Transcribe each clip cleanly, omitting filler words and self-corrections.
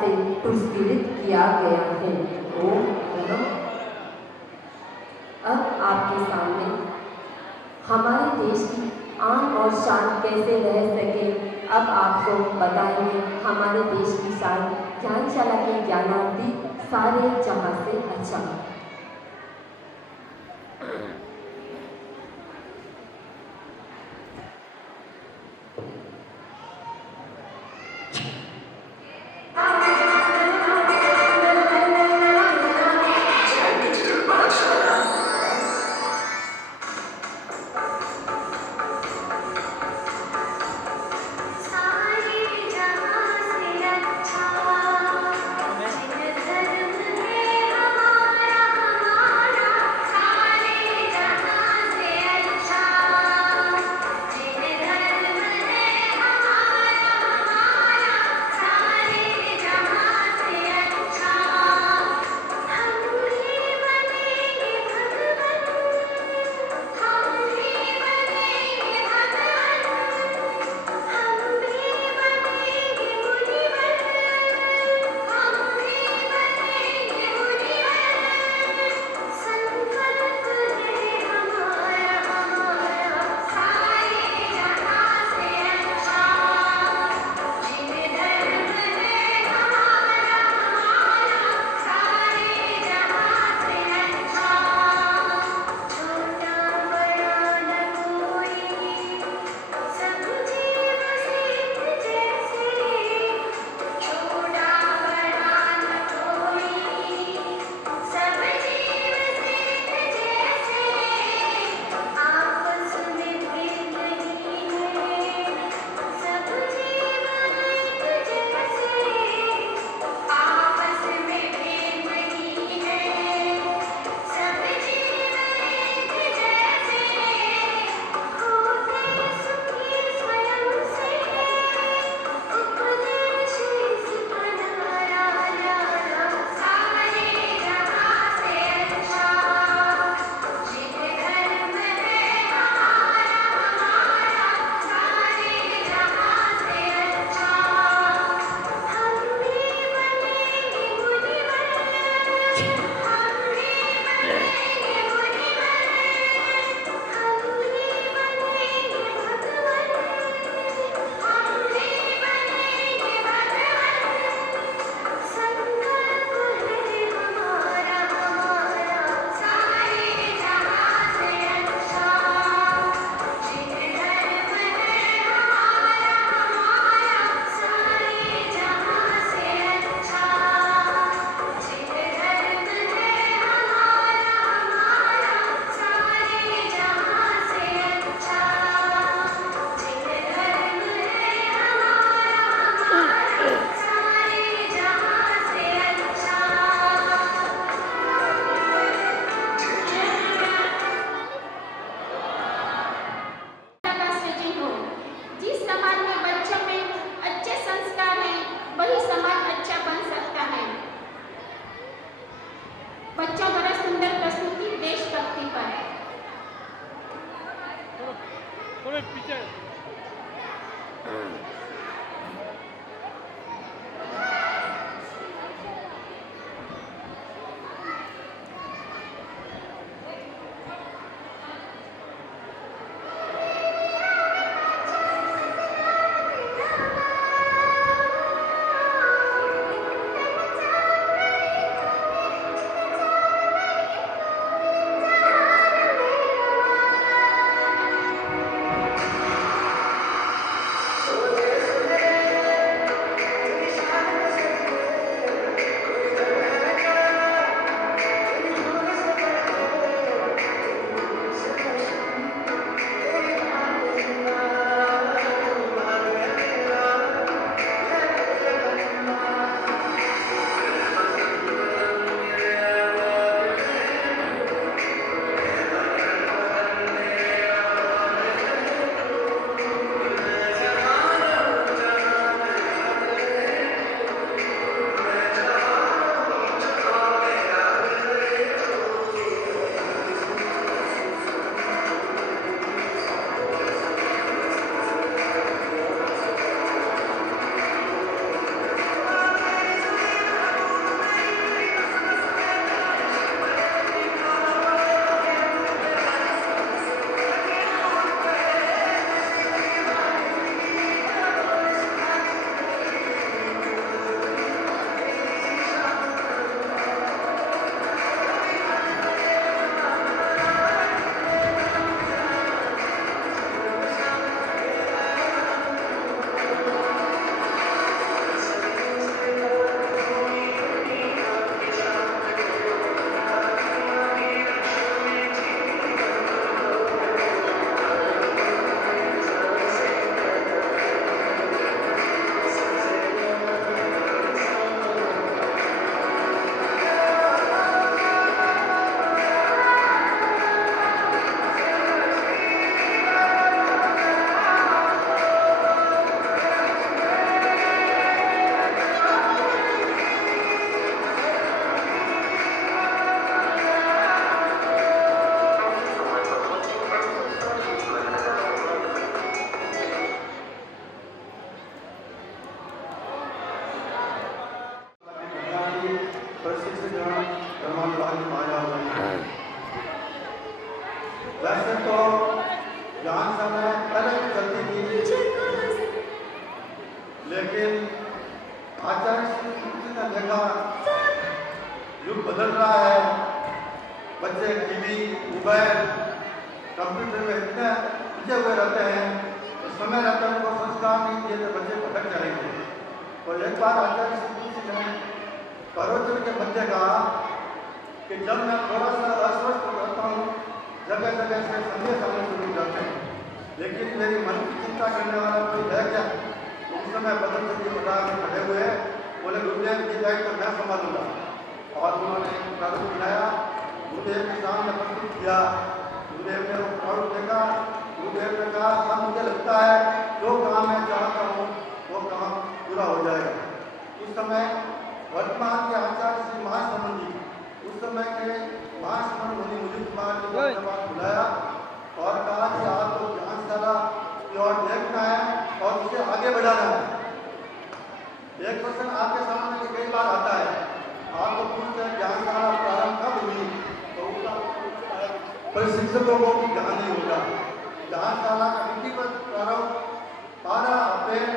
से पुरस्कृत किया गया है। ओम नमः। अब आपके सामने हमारे देश की आन और शान कैसे रह सके, अब आपको बताएंगे हमारे देश की शान ज्ञानशाला के ज्ञानार्थी सारे जहां से अच्छा। वैसे तो यहाँ समय पहले भी चलती थी, लेकिन आचार्य श्री जी ने देखा युग बदल रहा है, बच्चे टीवी, मोबाइल, कंप्यूटर में इतने उलझे हुए रहते हैं, तो समय रहता है उनको संस्कार नहीं दिए तो बच्चे भटक जाएंगे। और एक बार आचार्य श्री जी ने प्रवचन के मध्य कहा कि जब मैं थोड़ा सा अस्वस्थ रहता हूँ, जगह जगह से संदेश आने शुरू करते हैं, लेकिन मेरी मन की चिंता करने वाला कोई है क्या? उस समय बदल जी प्रधान खड़े हुए बोले, गुरुदेव की जाए तो मैं संभालूंगा। और उन्होंने प्रारूप बनाया, गुरुदेव के सामने प्रस्तुत किया। गुरुदेव ने वो प्रारूप देखा, गुरुदेव ने कहा, अब मुझे लगता है जो काम मैं चाहता हूँ वो काम पूरा हो जाएगा। उस समय वर्तमान के आचार्य श्री महासमन जी, उस समय के महासमन मुनि मुझे कुमार जी को बुलाया और कहा कि आपको ज्ञानशाला की ओर देखना है और उसे आगे बढ़ाना है। एक क्वेश्चन आपके सामने कई बार आता है, आपको पूछते हैं ज्ञानशाला प्रारंभ कब हुई, तो उसका प्रशिक्षकों को भी ज्ञान नहीं होगा। ज्ञानशाला का विधिवत प्रारंभ 12 अप्रैल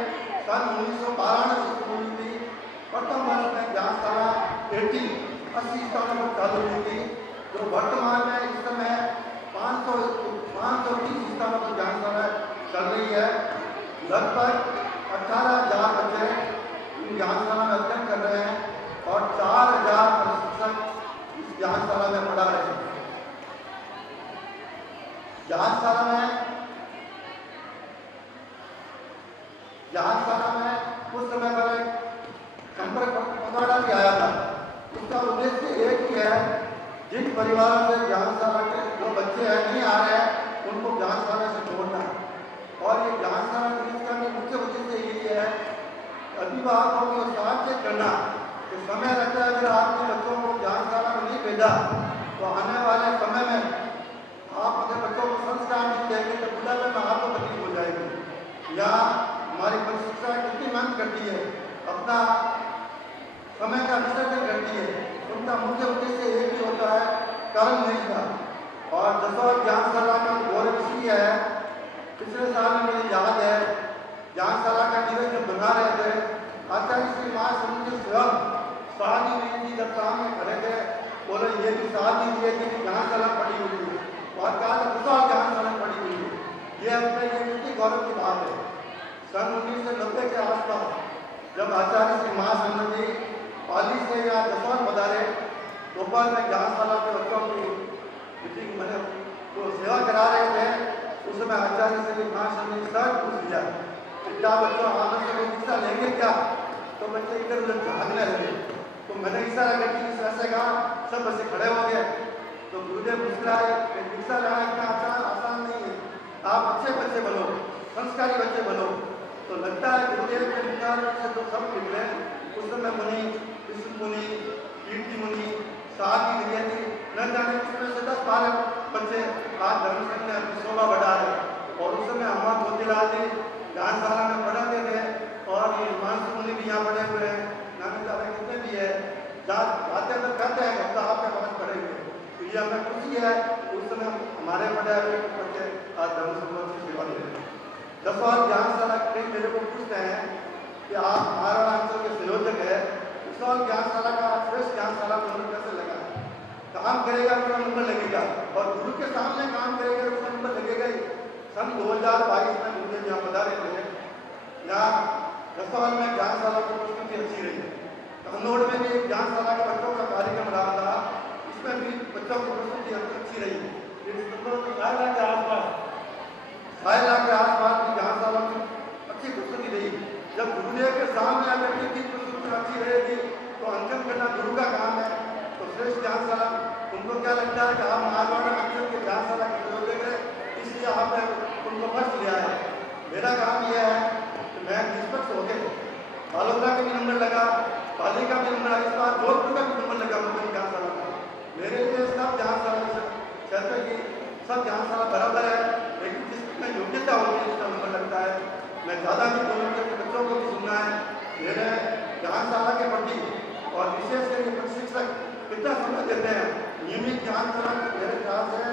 सन 1992 से हुई थी। प्रथम वर्ष में ज्ञानशाला 80 स्थानों पर चालू हुई थी, जो वर्तमान में इस समय 530 स्थानों पर ज्ञानशाला चल रही है। लगभग 18,000 बच्चे ज्ञानशाला में अध्ययन कर रहे हैं और 4,000 प्रशिक्षक इस ज्ञानशाला में पढ़ा रहे हैं। ज्ञानशाला में कुछ समय पहले संपर्क पखवाड़ा भी आया था। उसका उद्देश्य एक ही है, जिन परिवारों से ज्ञानशाला के जो बच्चे हैं नहीं आ रहे हैं, उनको ज्ञानशाला से जोड़ना। और ये ज्ञानशाला का भी मुख्य उद्देश्य यही है, अभिभावकों को सहायता करना कि समय रहता है अगर आपने बच्चों को ज्ञानशाला में नहीं भेजा तो आने वाले समय में आप अपने बच्चों को संस्कार नहीं देंगे तो बुढ़ापे में आपको तकलीफ हो जाएगी। या हमारी शिक्षा कितनी मेहनत करती है, अपना समय का विसर्जन करती है, उनका मुख्य उद्देश्य एक ही होता है, कर्म नहीं था। और जसौर ज्ञानशाला का गौरव इसलिए है, पिछले साल में मुझे याद है ज्ञानशाला का निवेदन बना रहे थे, आचार्य श्री महासमन जी स्वयं शादी जी जब सामने खड़े थे, बोले ये भी शादी जी है कि ज्ञानशाला पड़ी हुई है, और कहा था जसौर ज्ञानशाला पड़ी हुई है। ये अपने लिए कितनी गौरव की बात है। सन 1990 के आसपास जब आचार्य श्री महासमन जी पाली से या जसौर पधारे, भोपाल में ज्ञानशाला के बच्चों की मीटिंग मैंने तो सेवा करा रहे थे, उस समय आचार्य श्री महासमन जी सर पूछ लिया कि क्या बच्चों आनंद से दीक्षा लेंगे क्या? तो बच्चे इधर उधर भागने लगे। तो मैंने इशारा करके इस ऐसे कहा, सब बच्चे खड़े हो गए। तो गुरुदेव मुस्कुराए, दीक्षा लेना इतना आसान नहीं है, आप अच्छे बच्चे बनो, संस्कारी बच्चे बनो। तो लगता है गुरुदेव के विचार से तो सब निकले। उस समय मुनि, विष्णु मुनि, कीर्ति मुनि, साधी विद्यार्थी न जाने उसमें से 10-12 बच्चे आज धर्म संघ ने अपनी शोभा बढ़ा है। और उस समय हमारे मोतीलाल जी ज्ञानशाला में पढ़ाते थे और हिमांशु मुनि भी यहाँ पढ़े हुए हैं, नानी दादा कितने भी है, जाते तो कहते हैं हम तो आपके पास पढ़े हुए। तो ये हमें खुशी है, उस समय हमारे पढ़े हुए बच्चे आज धर्म संघ की सेवा दे रहे हैं। जसौर ज्ञानशाला के मेरे को पूछते हैं कि आप हमारा अंचल के संयोजक है, जसौर ज्ञानशाला का श्रेष्ठ ज्ञानशाला नंबर कैसे लगा? काम करेगा उसका नंबर लगेगा, और गुरु के सामने काम करेगा उसका नंबर लगेगा ही। सन 2022 में गुरुदेव यहाँ पधारे थे, यहाँ जसौर में ज्ञानशाला की प्रस्तुति अच्छी रही। कन्नौड़ में भी एक ज्ञानशाला के बच्चों का कार्यक्रम रहा था, इसमें भी बच्चों की प्रस्तुति अच्छी रही। 2.5 लाख के आसपास भी ज्ञानशाला में अच्छी प्रस्तुति रही। जब गुरुदेव के सामने अगर किसी प्रस्तुति अच्छी रहेगी तो अंकन करना गुरु का काम है। तो श्रेष्ठ ज्ञानशाला, उनको क्या लगता है कि आप मारवाड़ अंचल के ज्ञानशाला के संयोजक है, इसलिए आपने उनको फर्स्ट लिया है। मेरा काम यह है कि मैं निष्पक्ष होकर बालोदा का भी नंबर लगा, पाली का भी नंबर, इस बार जोधपुर का भी नंबर लगा मुझे ज्ञानशाला का। मेरे लिए सब ज्ञानशाला कहते हैं कि सब ज्ञानशाला बराबर है, लेकिन जिसमें योग्यता होती है उसका नंबर लगता है। मैं ज़्यादा भी बोलूँगा कि बच्चों को भी सुनना है। मेरे ज्ञानशाला के प्रति और विशेष करके प्रशिक्षक के कितना समय देते हैं। नियमित ज्ञानशाला मेरे ख्याल से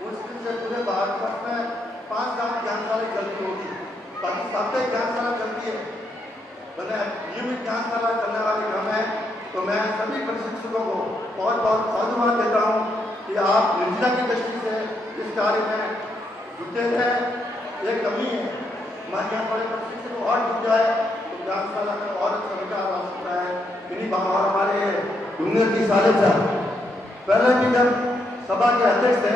मुश्किल से पूरे भारतवर्ष में 5 ज्ञानशाला चलती होगी, बाकी साप्ताहिक ज्ञानशाला चलती है। मैंने नियमित ज्ञानशाला चलने वाली कम है, तो मैं सभी प्रशिक्षकों को बहुत बहुत साधुवाद देता हूँ कि आप निर्जला की दृष्टि से इस कार्य में जुटे रहे। एक कमी है, हमारे यहाँ बड़े प्रशिक्षक और जुट जाए तो ज्ञानशाला में और अच्छा विकास आ सकता है। इन्हीं भाव हमारे दुनिया की साले पहले भी जब सभा के अध्यक्ष थे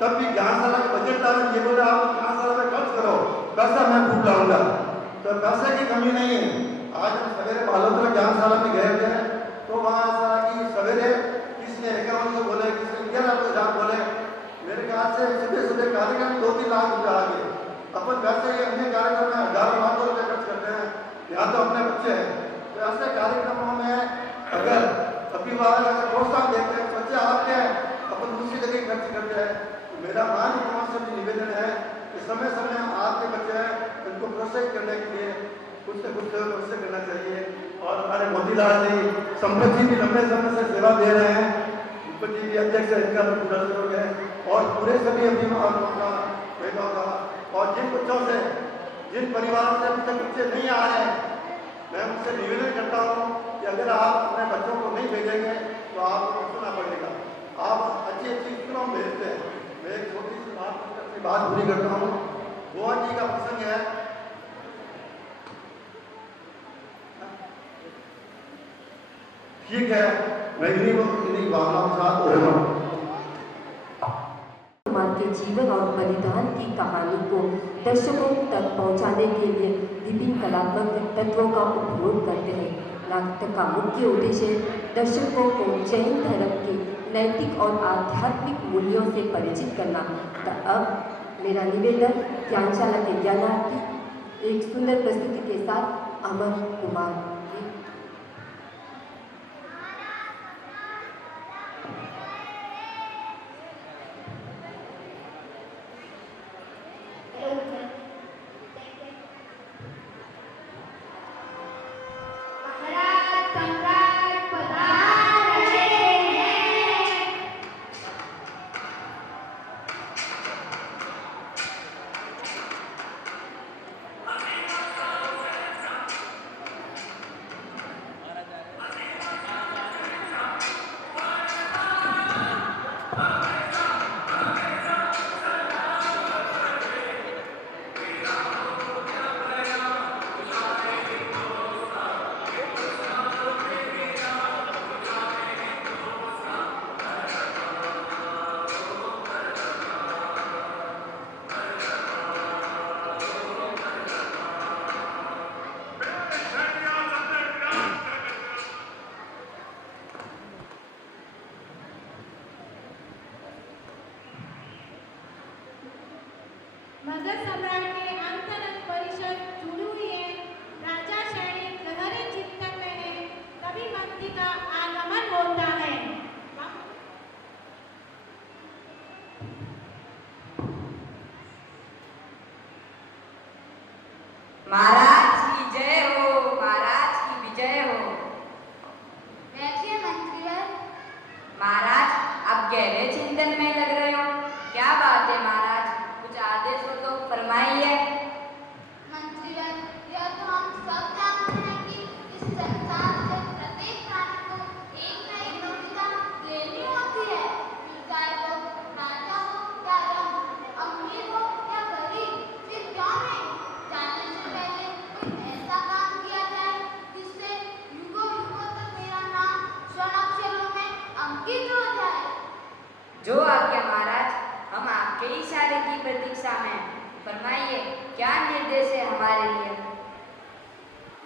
तब भी ज्ञानशाला के बजट लाने ये बोले आप ज्ञानशाला में खर्च करो, पैसा मैं खूब लाऊंगा, तो पैसे की कमी नहीं है। आज हम सवेरे बालोतरा ज्ञानशाला में गए थे तो वहाँ सारा की सवेरे किसी ने 51 बोले, किसी ने 11,000 बोले। मेरे ख्याल से सुबह सुबह कार्यक्रम 2-3 लाख रुपये आ गए। अपन वैसे ही अन्य कार्यक्रम में 1,000-1,200 रुपये खर्च करते हैं, यहाँ तो अपने बच्चे हैं। तो ऐसे कार्यक्रमों में अगर अभिभावक अगर प्रोत्साहन देते हैं, बच्चे आते हैं, अपन दूसरी जगह खर्च करते हैं। तो मेरा मान से भी निवेदन है कि समय समय आपके बच्चे हैं उनको प्रोत्साहित करने के लिए कुछ न कुछ प्रोत्साहित करना चाहिए। और हमारे मोतीलाल जी संपत जी भी लंबे समय से सेवा दे रहे हैं, संपत जी भी अध्यक्ष है, इनका भी पूरा सहयोग है। और पूरे सभी अभिभावकों का और जिन बच्चों से जिन परिवारों से अभी तक बच्चे नहीं आ रहे हैं, मैं उनसे निवेदन करता हूँ कि अगर आप अपने बच्चों को नहीं भेजेंगे तो आपको सुनना पड़ेगा। आप अच्छी अच्छी स्कूलों में भेजते हैं। मैं एक छोटी सी बात पूरी करता हूँ। गोवा जी का प्रसंग है, ठीक है, मैं इन्हीं भावनाओं के साथ बोल रहा हूँ। के जीवन और बलिदान की कहानी को दर्शकों तक पहुंचाने के लिए विभिन्न कलात्मक तत्वों का उपयोग करते हैं। नाटक का मुख्य उद्देश्य दर्शकों को जैन धर्म के नैतिक और आध्यात्मिक मूल्यों से परिचित करना। अब मेरा निवेदन ज्ञानशाला के ज्ञानार्थी एक सुंदर प्रस्तुति के साथ अमर कुमार। मगध सम्राट के अंतरंग परिषद जुड़ी हुई है। राजा श्रेणी लहरे चिंतन में है, तभी मंत्री का आगमन होता है। महाराज की जय हो, महाराज की विजय हो। बैठिए मंत्रीवर। महाराज आप गहरे चिंतन में लग रहे हो, क्या बात है महाराज? कुछ आदेश हो तो फरमाइए। मंत्रीवर, यह तो हम सब जानते हैं कि इस संसार से प्रत्येक प्राणी को एक न एक दुविधा लेनी होती है, चाहे वो राजा हो या रंग, अमीर हो या गरीब, फिर क्यों नहीं जाने से पहले कोई ऐसा काम किया जाए जिससे युगों युगों तक मेरा नाम स्वर्ण अक्षरों में अंकित हो जाए। जो आज्ञा महाराज, हम आपके इशारे की प्रतीक्षा में। फरमाइए, क्या निर्देश है हमारे लिए?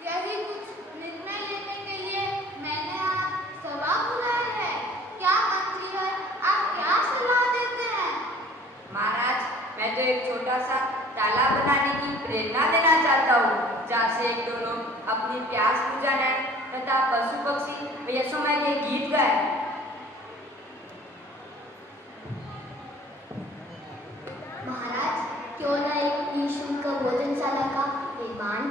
यही कुछ निर्णय लेने के लिए मैंने आज सभा बुलाई है। क्या मंत्रीवर, आप क्या सलाह देते हैं? महाराज, मैं तो एक छोटा सा तालाब बनाने की प्रेरणा देना चाहता हूँ, जहाँ से एक दो लोग अपनी प्यास बुझाने तथा पशु पक्षी व यशोमय के गीत गाए। महाराज, क्यों न एक निःशुल्क भोजनशाला का निर्माण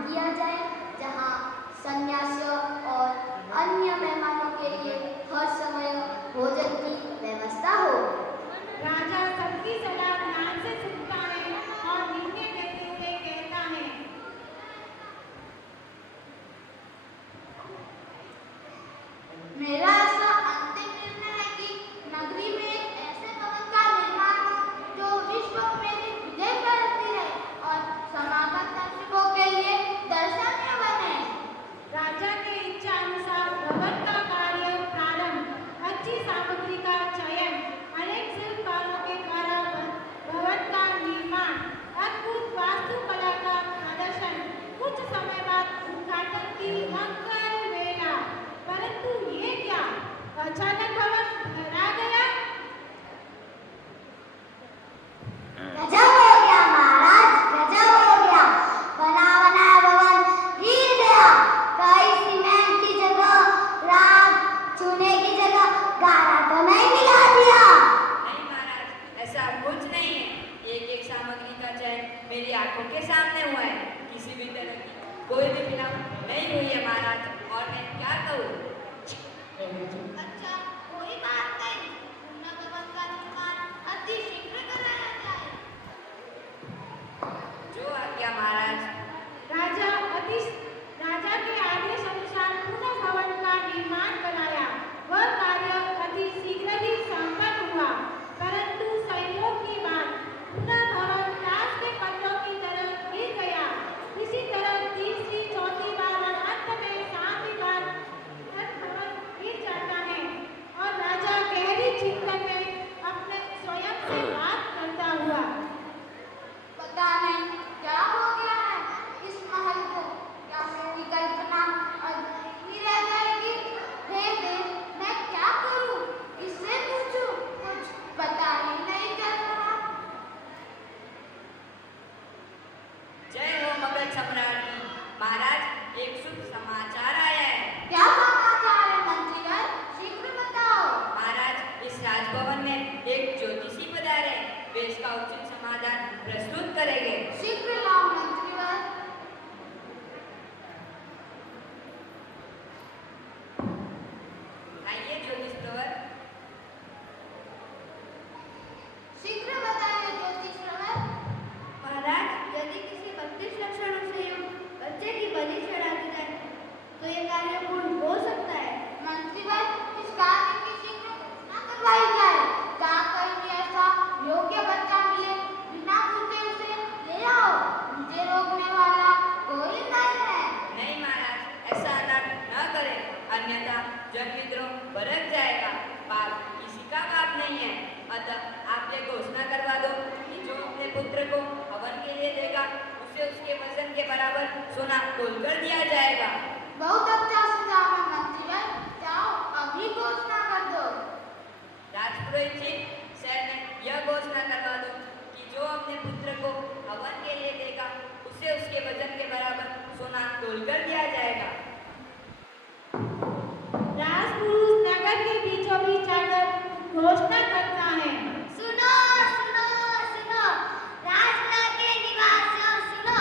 मेरा ऐसा अंतिम निर्णय है कि नगरी में एक ऐसे भवन का निर्माण हो जो विश्व में भी विजय करती रहे और समागम दर्शकों के लिए दर्शनीय बने। राजा के इच्छा अनुसार भवन का कार्य प्रारंभ, अच्छी सामग्री का चयन, अनेक शिल्पकारों के द्वारा भवन का निर्माण, अद्भुत वास्तुकला का प्रदर्शन, कुछ समय बाद उद्घाटन की मंगल वेला। परंतु ये क्या, अचानक भवन भरा गया। गजब हो गया महाराज, गजब हो गया। बना बनाया भवन गिर गया। कहीं सीमेंट की जगह राख, चूने की जगह गारा तो नहीं मिला दिया। नहीं महाराज, ऐसा कुछ नहीं है। एक एक सामग्री का चयन मेरी आंखों के सामने हुआ है। किसी भी तरह की कोई भी फिल्म नहीं हुई है महाराज, और मैं क्या कहूँ। अच्छा, कोई बात नहीं। पुनः भवन का निर्माण अति शीघ्र कराया जाए। जो आज्ञा महाराज। राजा के आदेश अनुसार पुनः भवन का निर्माण कराया। वह कार्य अति शीघ्र ही संपन्न हुआ। परंतु संयोग की बात, पुनः भवन राज के पत्थरों की तरह गिर गया। इसी तरह तीसरी, चौथी बार और अंत में सातवीं बार भवन गिर जाता है और राजा गहरी चिंतन में अपने स्वयं से बात करता हुआ, पता नहीं क्या हो गया है इस महल को। क्या मेरी कल्पना अधूरी रह जाएगी? हे देव, मैं क्या करूं? किससे पूछूं? कुछ पता ही नहीं चल रहा। जय हो मगध सम्राट की। महाराज, एक शुभ समाचार आया है। क्या समाचार है मंत्रीवर? शीघ्र बताओ। महाराज, इस राजभवन में एक ज्योतिषी पधारे हैं। वे इसका उचित समाधान प्रस्तुत करेंगे। शीघ्र लाओ मंत्रीवर। आइए ज्योतिषवर। शीघ्र बताइए ज्योतिषवर। महाराज, यदि किसी 32 लक्षणों से युक्त बच्चे की बलि चढ़ा दी जाए तो यह कार्य पूर्ण हो सकता है। मंत्रीवर, इस कार्य की शीघ्र घोषणा करवाई जाए। क्या कहीं ऐसा योग्य बच्चा मिले, बिना पूछे उसे ले आओ। मुझे रोकने वाला कोई नहीं है। नहीं महाराज, ऐसा अनाथ न करें, अन्यथा जनविद्रोह भड़क जाएगा। पाप किसी का पाप नहीं है। अतः आप ये घोषणा करवा दो कि जो अपने पुत्र को हवन के लिए देगा उसे उसके वजन के बराबर सोना तोलकर दिया जाएगा। बहुत अच्छा सुझाव है मंत्रीवर। जाओ अभी घोषणा कर दो। राजपुरोहित जी, शहर में यह घोषणा करवा दो कि जो अपने पुत्र को हवन के लिए देगा उसे उसके वजन के बराबर सोना तोलकर दिया जाएगा। राजपुरुष नगर के बीचों बीच आकर घोषणा करता है। सुनो सुनो सुनो, राजनगर के निवासियों सुनो।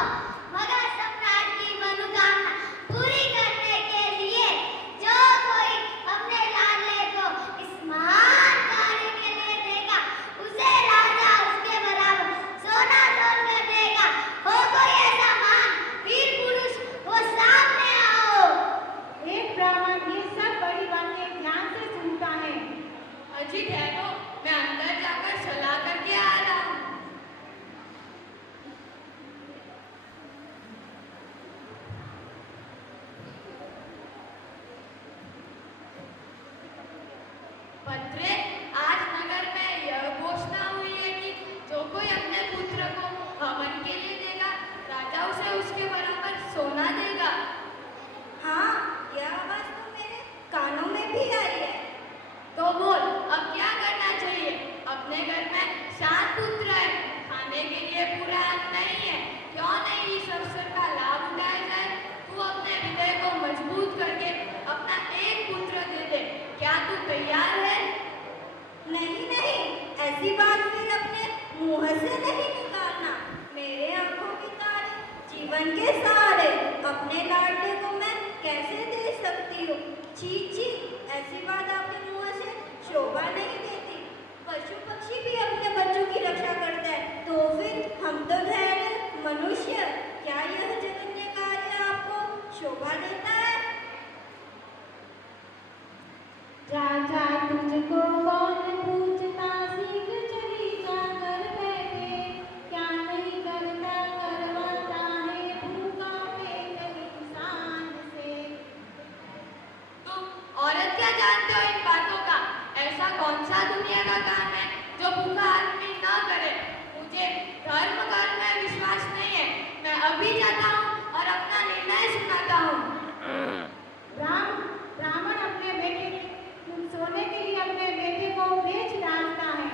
मगध सम्राट की मनोकामना पूरी करने के लिए जो कोई अपने लाडले को इस महान कार्य के लिए देगा उसे राजा उसके बराबर सोना तोलकर देगा। हो कोई ऐसा महान वीर पुरुष, वो सामने आओ। एक ब्राह्मण ये सब बड़ी बातें ध्यान से सुनता है। अजी ठहरो, मैं अंदर जाकर सलाह करके आ रहा हूँ। पत्रे, आज नगर में यह घोषणा हुई है कि जो कोई अपने पुत्र को हवन के लिए देगा राजा उसे उसके बराबर सोना देगा। हाँ, यह आवाज तो मेरे कानों में भी आई है। तो बोल, अब क्या करना चाहिए? अपने घर में 7 पुत्र है, खाने के लिए पूरा अन्न नहीं है। क्यों नहीं इस अवसर का लाभ उठाया जाए? तू अपने हृदय को मजबूत करके अपना एक पुत्र दे दे। क्या तू तैयार है? नहीं नहीं, ऐसी बात फिर अपने मुंह से नहीं निकालना। मेरे आंखों की तारे, जीवन के सहारे अपने लाडले को मैं कैसे दे सकती हूँ? छी छी, ऐसी बात आपके मुंह से शोभा नहीं देती। पशु पक्षी भी अपने बच्चों की रक्षा करते हैं, तो फिर हम तो धैर्य मनुष्य। क्या यह जघन्य कार्य आपको शोभा देता है? जानते हो इन बातों का? ऐसा कौन सा दुनिया का काम है जो भूखा आदमी न करे? मुझे धर्म कर्म में विश्वास नहीं है। मैं अभी जाता हूँ और अपना निर्णय सुनाता हूँ। ब्राह्मण अपने बेटे सोने के लिए अपने बेटे को बेच डालता है।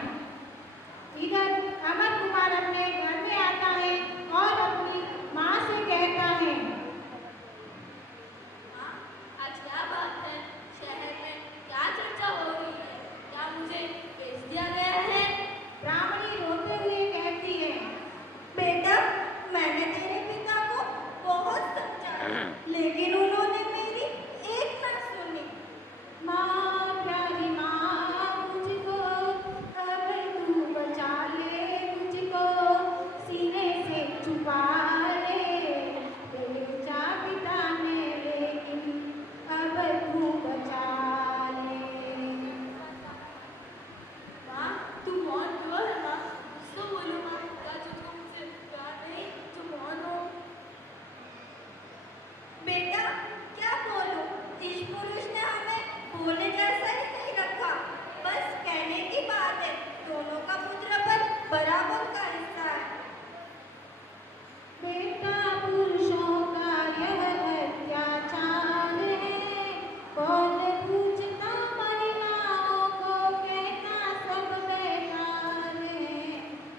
इधर अमर कुमार अपने घर में आता है और अपनी माँ से कहता है, माँ, आज क्या बात है? शहर में क्या चर्चा हो रही है? क्या मुझे बेच दिया गया है? ब्राह्मणी रोते हुए कहती है, बेटा, मैंने तेरे पिता को बहुत समझाया, लेकिन उन्होंने मेरी एक न सुनी। माँ प्यारी माँ मुझको, अगर तू बचा ले मुझको, सीने से छुपा ले, बेचा पिता ने लेकिन अब तू बचा ले। माँ, तू मौन क्यों है? माँ, तो बोलो माँ, क्या तुझको मुझसे प्यार नहीं? तुम मौन हो। बेटा, क्या बोलूं? इस पुरुष ने हमें बोले जैसा ही नहीं रखा। बस कहने की बात है, दोनों का पुत्र पर बराबर का हिस्सा है। बेटा, पुरुषों का यह अत्याचार है, कौन पूछता महिलाओं को? कहना सब बेकार है,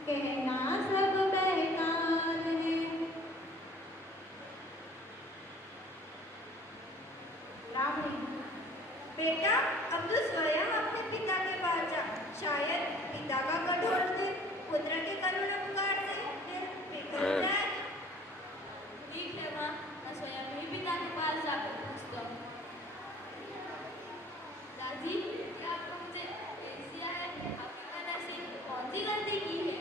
कहना सब बेकार है। रावणी, बेटा, अब तो स्वयं अपने पिता के पास जा। शायद पिता का कठोर दिल पुत्र के करुण उपकार से दिल पिघल जाए। ठीक है माँ, मैं स्वयं ही पिता के पास जाकर पूछता हूँ। दादी, क्या आपको मुझे बेच दिया है? आपकी मैंने ऐसी कौन सी गलती की है?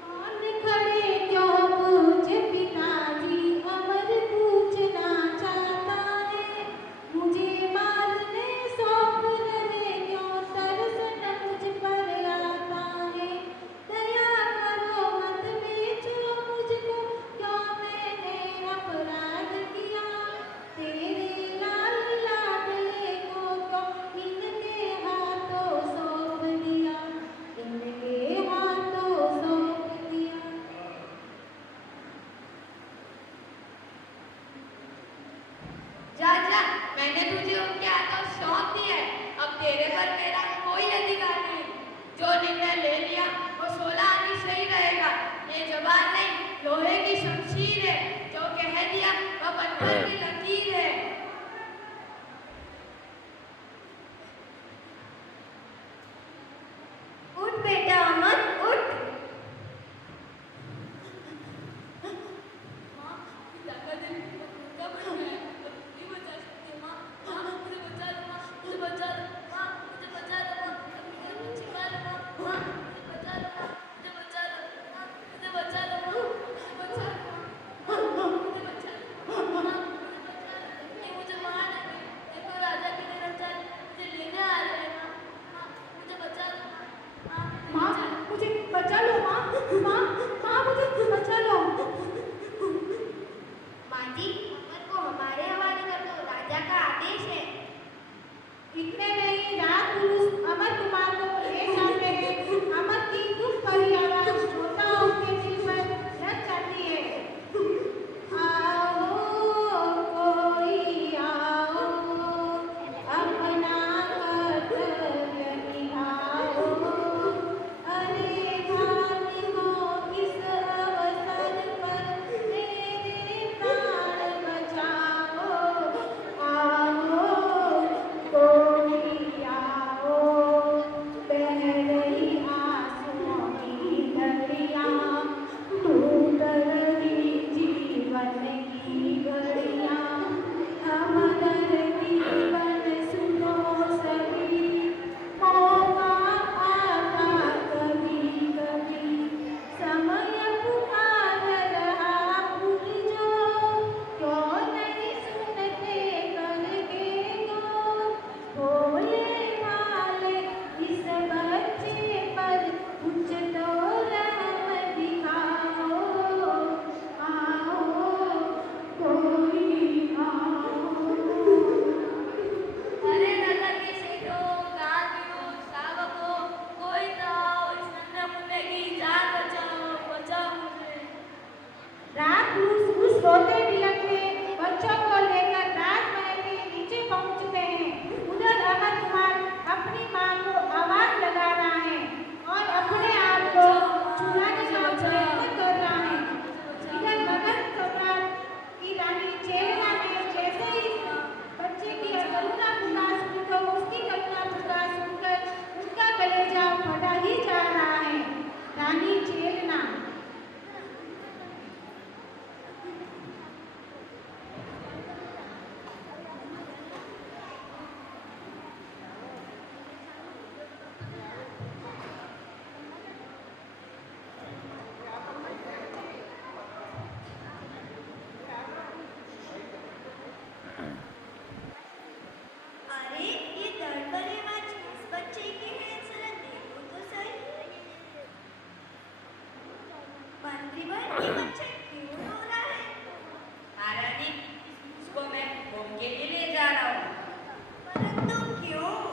मान खड़े क्यों पूछे पिताजी, अमर पूछना चाहता है। मुझे मारने सौंप रहे क्यों, तरस न मुझ पर आता है। दया करो मत बेचो मुझको, क्यों मैंने अपराध किया। तेरे लाल लाडले को तो इनके हाथों सौंप दिया, इनके हाथों सौंप दिया। जा जा, मैंने तुझे उनके हाथों सौंप दिया है। अब तेरे पर मेरा कोई अधिकार नहीं। जो निर्णय ले लिया वो 16 आने सही रहेगा। ये जबान नहीं, लोहे की शमशीर है। जो कह दिया वह पत्थर की लकीर है। उठ बेटा अमर, उठ। माँ, पिता का दिल धड़का बढ़ गया है। अब नहीं बचा सकती माँ। माँ, मुझे बचा लो माँ, मुझे बचा लो माँ, मुझे बचा लो माँ, अपनी गर्भ में छिपा लो माँ, माँ, मुझे बचा लो माँ, मुझे बचा लो माँ, मुझे बचा लो माँ, मुझे बचा लो माँ, मुझे बचा लो माँ, मुझे बचा लो।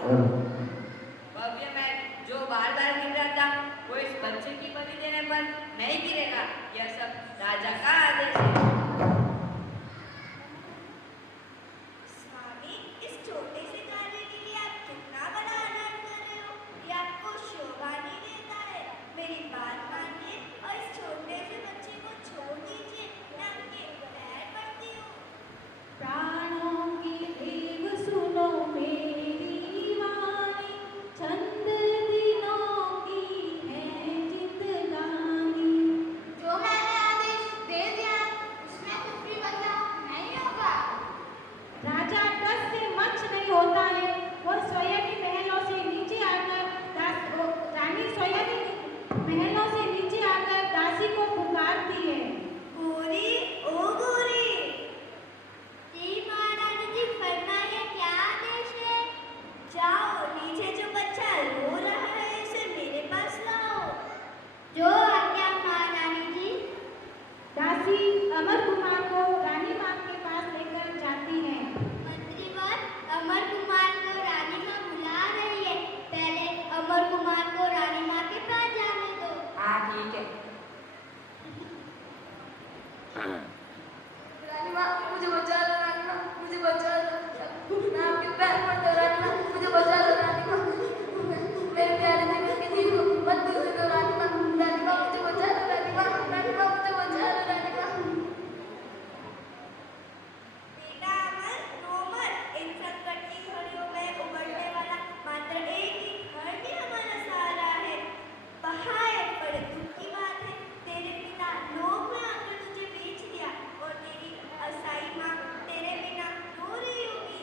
भव्य महल जो बार बार गिर रहा था वो इस बच्चे की बलि देने पर नहीं गिरेगा। यह सब राजा का आदेश है। स्वामी, इस छोटे से कार्य के लिए आप कितना बड़ा ऐलान कर रहे हो? ये आपको शोभा नहीं देता है। मेरी बात मानिए और इस छोटे से बच्चे को छोड़ दीजिए। मैं आपके पैर पड़ती हूँ। प्राणों की देव सुनो मेरी वाणी, चंद दिनों की है जिंदगानी। जो मैंने आदेश दे दिया उसमें कुछ भी बदलाव नहीं होगा। राजा दस से मंच नहीं होता है। वो स्वयं ही महलों से नीचे आकर रानी स्वयं ही महलों से नीचे आकर दासी को पुकारती है। गोरी, ओ गोरी। जी महारानी जी, फरमाइए क्या आदेश है? जाओ, नीचे जो बच्चा रो रहा है उसे मेरे पास लाओ। जो आज्ञा महारानी जी। दासी अमर कुमार को रानी माँ के पास लेकर जाती है। मंत्रीवर, अमर कुमार को रानी माँ बुला रही है। पहले अमर कुमार को रानी माँ के पास जाने दो। हाँ ठीक है। रानी माँ, मुझे बचा लो रानी माँ, मुझे बचा लो। मैं आपके पैर पड़ता हूँ रानी माँ, मुझे बचा लो रानी माँ। मेरे प्यारे जीवन के जीव को मत दूर करो रानी माँ। रानी माँ, मुझे बचा लो रानी माँ, रानी माँ, मुझे बचा लो रानी माँ। बेटा अमर, रो मत। इन संकट की घड़ियों में उबरने वाला मात्र एक ही घर ही हमारा सहारा है। बहाए बड़े दुख की बात है। तेरे पिता लोभ में आकर तुझे बेच दिया और तेरी असाई माँ तेरे बिना रो रही होगी।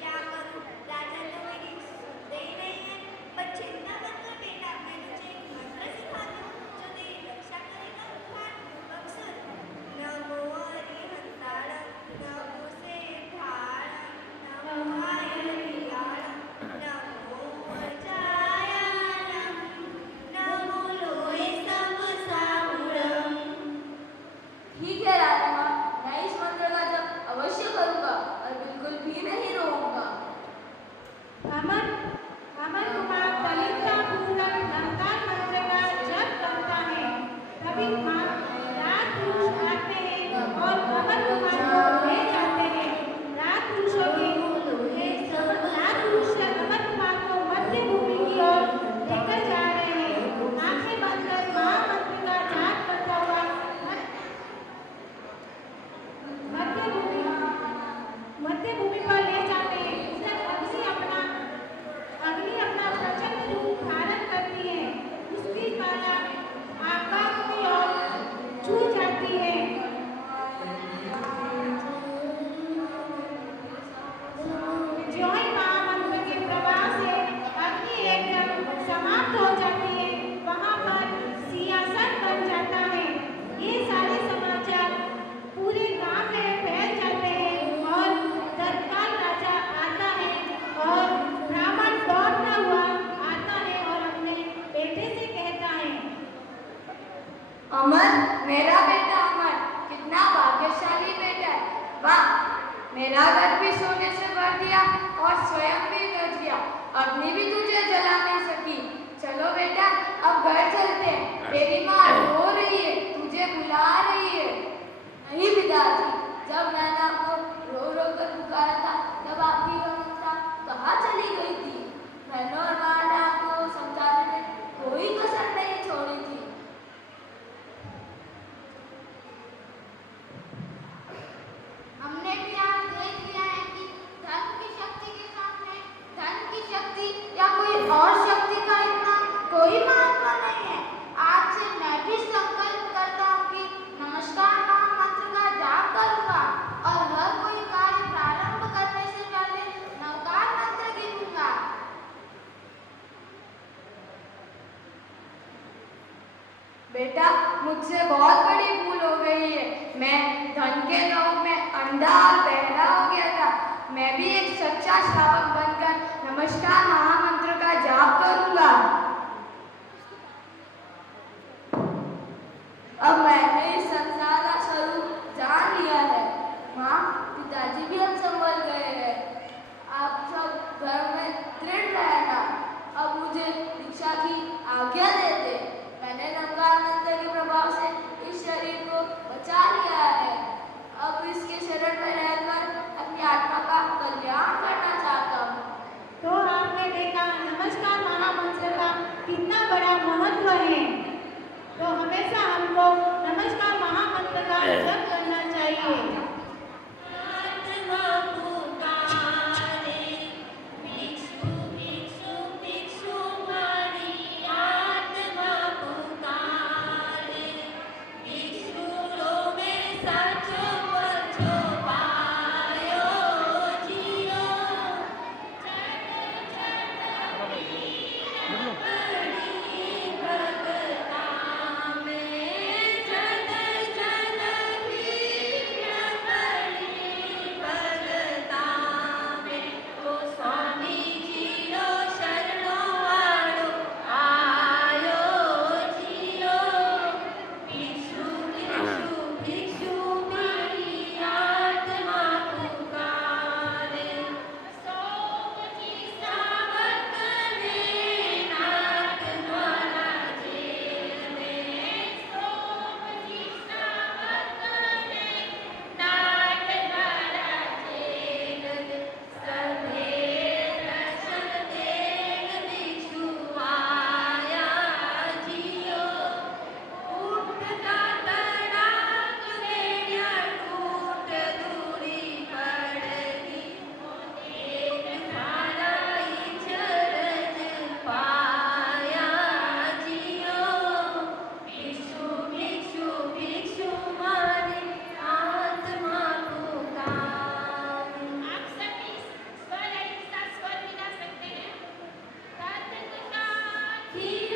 क्या करूं? राजा तो मेरी सुनते ही नहीं है। पर चिंता मत कर बेटा, मैं तुझे एक मंत्र सिखाती हूँ जो तेरी रक्षा करेगा। उद्धार पूर्वक सुन। नमो हरिहंताणं, नमो सेठाणं, नमो आयरियाणं, नमो वज्रायाणं, नमो लोहे समसाहुरम्। ठीक है रानी माँ, मैं इस मंत्र का जप अवश्य करूँगा और बिल्कुल भी नहीं रोऊंगा। अमर कुमार दलिततापूर्वक नमकार मंत्र का जप करता है। तभी राजपुरुष आते हैं और अमर कुमार को ले जाते हैं। राजपुरुष अमर कुमार को मध्य भूमि की ओर लेकर जा रहे हैं। आंखें बंद कर महामंत्र का जाप करता हुआ मध्य भूमि पर ले जाते हैं। जब अग्नि अपना प्रचंड रूप धारण करती है, उसकी माला आकाश की ओर छू जाती है। ज्यों ही महामंत्र के प्रवाह से अग्नि एकदम समाप्त हो जाती है, वहां पर सिंहासन बन जाता है। ये सारे समाचार पूरे गांव में फैल जाते हैं और तत्काल राजा आता है और ब्राह्मण दौड़ता हुआ आता है और अपने बेटे से कहता है, अमर, मेरा बेटा अमर, कितना भाग्यशाली बेटा है। वाह, मेरा घर भी सोने से भर दिया और स्वयं भी कर दिया। अग्नि भी तुझे जला नहीं सकी। चलो बेटा, अब घर चलते हैं। तेरी माँ रो रही है, तुझे बुला रही है। नहीं पिताजी, जब मैंने आपको रो रो कर पुकारा था तब आपकी ममता कहाँ चली गई थी? बहनों और माँ ने आपको समझाने में कोई कसर नहीं छोड़ी थी। हमने भी आज देख लिया है कि धन की शक्ति के सामने धन की शक्ति या कोई और शक्ति का इतना कोई महत्व नहीं है। आज से मैं भी संकल्प करता हूँ कि नमस्कार महामंत्र का जाप करूँगा और हर कोई कार्य प्रारंभ करने से पहले नवकार मंत्र गिनूंगा। बेटा, मुझसे बहुत बड़ी भूल हो गई है। मैं धन के लोभ में अंधा और बहरा हो गया था। मैं भी एक सच्चा श्रावक बनकर नमस्कार महामंत्र का जाप करूंगा। अब मैंने इस संसार का स्वरूप जान लिया है। माँ, पिताजी भी अब संभल गए हैं। आप सब घर में दृढ़ रह चला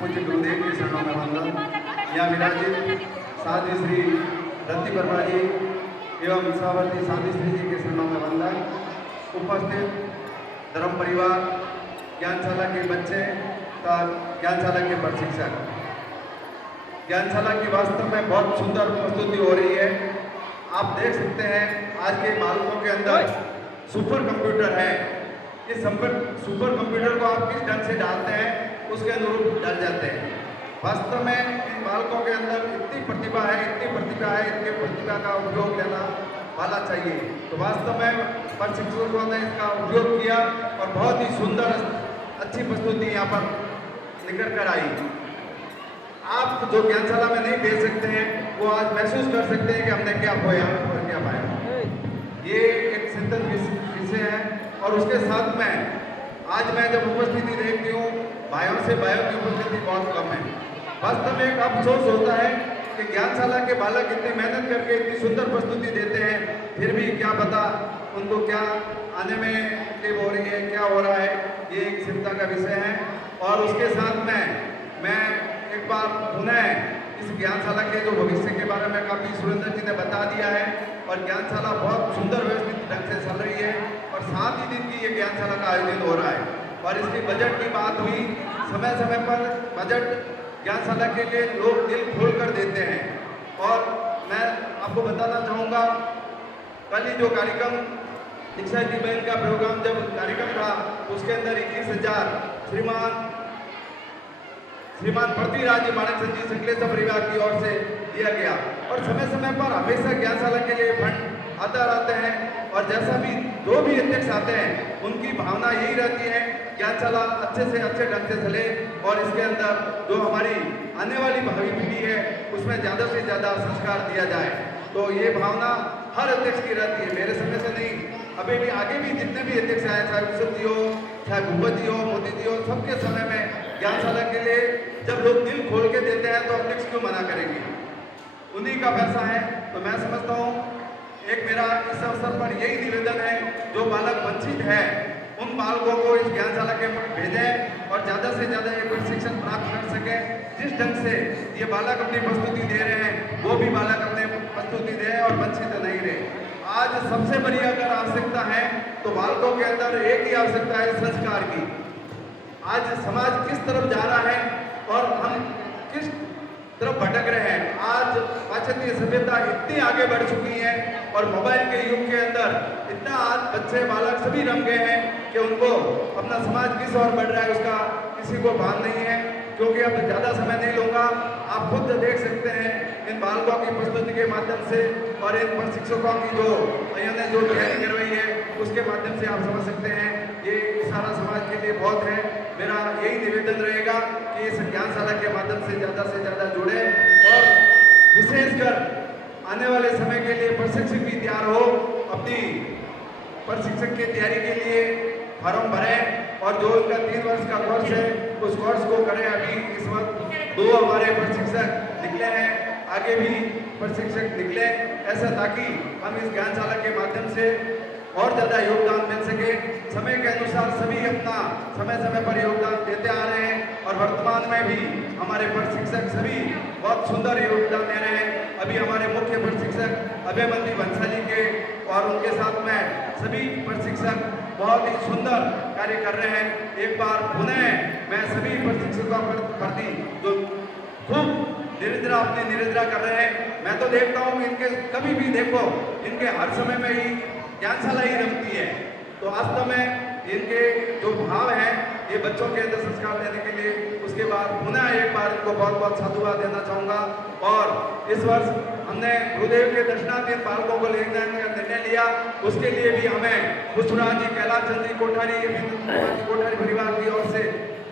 पूज्य गुरुदेव के शरणों में वंदन। यहाँ विराजित साध्वी श्री रति वर्मा जी एवं सावर्ती साध्वी श्री जी के शरणों में वंदन। उपस्थित धर्म परिवार, ज्ञानशाला के बच्चे तथा ज्ञानशाला के प्रशिक्षक, ज्ञानशाला की वास्तव में बहुत सुंदर प्रस्तुति हो रही है। आप देख सकते हैं आज के बालकों के अंदर सुपर कंप्यूटर है। इस सुपर कंप्यूटर को आप किस ढंग से डालते हैं उसके अनुरूप डल जाते हैं। वास्तव में इन बालकों के अंदर इतनी प्रतिभा है, इनके प्रतिभा का उपयोग लेना वाला चाहिए। तो वास्तव में प्रशिक्षकों ने इसका उपयोग किया और बहुत ही सुंदर अच्छी प्रस्तुति यहाँ पर निकल कर आई। आप जो ज्ञानशाला में नहीं दे सकते हैं वो आज महसूस कर सकते हैं कि हमने क्या खोया और क्या पाया। ये एक चिंतन विषय है। और उसके साथ में आज मैं जब उपस्थिति देखती हूँ भाइयों से भाइयों की उपस्थिति बहुत कम है। वास्तव में एक अफसोस होता है कि ज्ञानशाला के बालक इतनी मेहनत करके इतनी सुंदर प्रस्तुति देते हैं, फिर भी क्या पता उनको क्या आने में तकलीफ हो रही है, क्या हो रहा है, ये एक चिंता का विषय है। और उसके साथ में मैं एक बार पुनः इस ज्ञानशाला के जो भविष्य के बारे में काफ़ी सुरेंद्र जी ने बता दिया है और ज्ञानशाला बहुत सुंदर व्यवस्थित ढंग से चल रही है और 7 ही दिन की ये ज्ञानशाला का आयोजन हो रहा है। और इसकी बजट की बात हुई, समय समय पर बजट ज्ञानशाला के लिए लोग दिल खोल कर देते हैं। और मैं आपको बताना चाहूँगा कल ही जो कार्यक्रम दीक्षा जी बहन का प्रोग्राम जब कार्यक्रम था उसके अंदर 21,000 श्रीमान पृथ्वीराज माणक जी संकलेश्वर परिवार की ओर से दिया गया। और समय समय पर हमेशा ज्ञानशाला के लिए फंड आता रहते हैं और जैसा भी जो भी अध्यक्ष आते हैं उनकी भावना यही रहती है ज्ञानशाला अच्छे से अच्छे ढंग से चले और इसके अंदर जो हमारी आने वाली भावी पीढ़ी है उसमें ज़्यादा से ज़्यादा संस्कार दिया जाए। तो ये भावना हर अध्यक्ष की रहती है, मेरे समय से नहीं, अभी भी आगे भी जितने भी अध्यक्ष आए, चाहे उत्सव जी हो, चाहे भूपत जी हो, मोदी जी हो, सबके समय में ज्ञानशाला के लिए जब लोग दिल खोल के देते हैं तो अध्यक्ष क्यों मना करेंगे, उन्हीं का पैसा है। तो मैं समझता हूँ एक मेरा इस अवसर पर यही निवेदन है, जो बालक वंचित है उन बालकों को इस ज्ञानशाला के भेजें और ज़्यादा से ज़्यादा ये प्रशिक्षण प्राप्त कर सकें। जिस ढंग से ये बालक अपनी प्रस्तुति दे रहे हैं वो भी बालक अपने प्रस्तुति दें और वंचित नहीं रहे। आज सबसे बड़ी अगर आवश्यकता है तो बालकों के अंदर एक ही आवश्यकता है, संस्कार की। आज समाज किस तरफ जा रहा है और हम किस तरफ भटक रहे हैं। आज पाश्चात्य सभ्यता इतनी आगे बढ़ चुकी है और मोबाइल के युग के अंदर इतना आज बच्चे बालक सभी रंग गए हैं कि उनको अपना समाज किस ओर बढ़ रहा है उसका किसी को भान नहीं है। क्योंकि अब ज़्यादा समय नहीं लूँगा, आप खुद देख सकते हैं इन बालकों की प्रस्तुति के माध्यम से और इन प्रशिक्षकों की जो इन्होंने जो तैयारी करवाई है उसके माध्यम से आप समझ सकते हैं ये सारा समाज के लिए बहुत है। मेरा यही निवेदन रहेगा कि इस ज्ञानशाला के माध्यम से ज़्यादा जुड़े और विशेषकर आने वाले समय के लिए प्रशिक्षक भी तैयार हो, अपनी प्रशिक्षक की तैयारी के लिए फॉर्म भरें और जो उनका 3 वर्ष का कोर्स है उस कोर्स को करें। अभी इस वक्त 2 हमारे प्रशिक्षक निकले हैं, आगे भी प्रशिक्षक निकले ऐसा ताकि हम इस ज्ञानशाला के माध्यम से और ज़्यादा योगदान मिल सके। समय के अनुसार सभी अपना समय पर योगदान देते आ रहे हैं और वर्तमान में भी हमारे प्रशिक्षक सभी बहुत सुंदर योगदान दे रहे हैं। अभी हमारे मुख्य प्रशिक्षक अभयमंदी भंसाली के और उनके साथ में सभी प्रशिक्षक बहुत ही सुंदर कार्य कर रहे हैं। एक बार पुनः मैं सभी प्रशिक्षकों पर प्रति जो खूब निरंतरा कर रहे हैं, मैं तो देखता हूँ इनके कभी भी देखो इनके हर समय में ही ज्ञानशाला ही रखती है। तो वास्तव में इनके जो भाव हैं ये बच्चों के अंदर संस्कार देने के लिए उसके बाद पुनः एक बार इनको बहुत बहुत साधुवाद देना चाहूँगा। और इस वर्ष हमने गुरुदेव के दर्शनार्थ इन बालकों को ले जाने का निर्णय लिया, उसके लिए भी हमें पुष्पराज जी, कैलाश चंद्र जी कोठारी परिवार की ओर से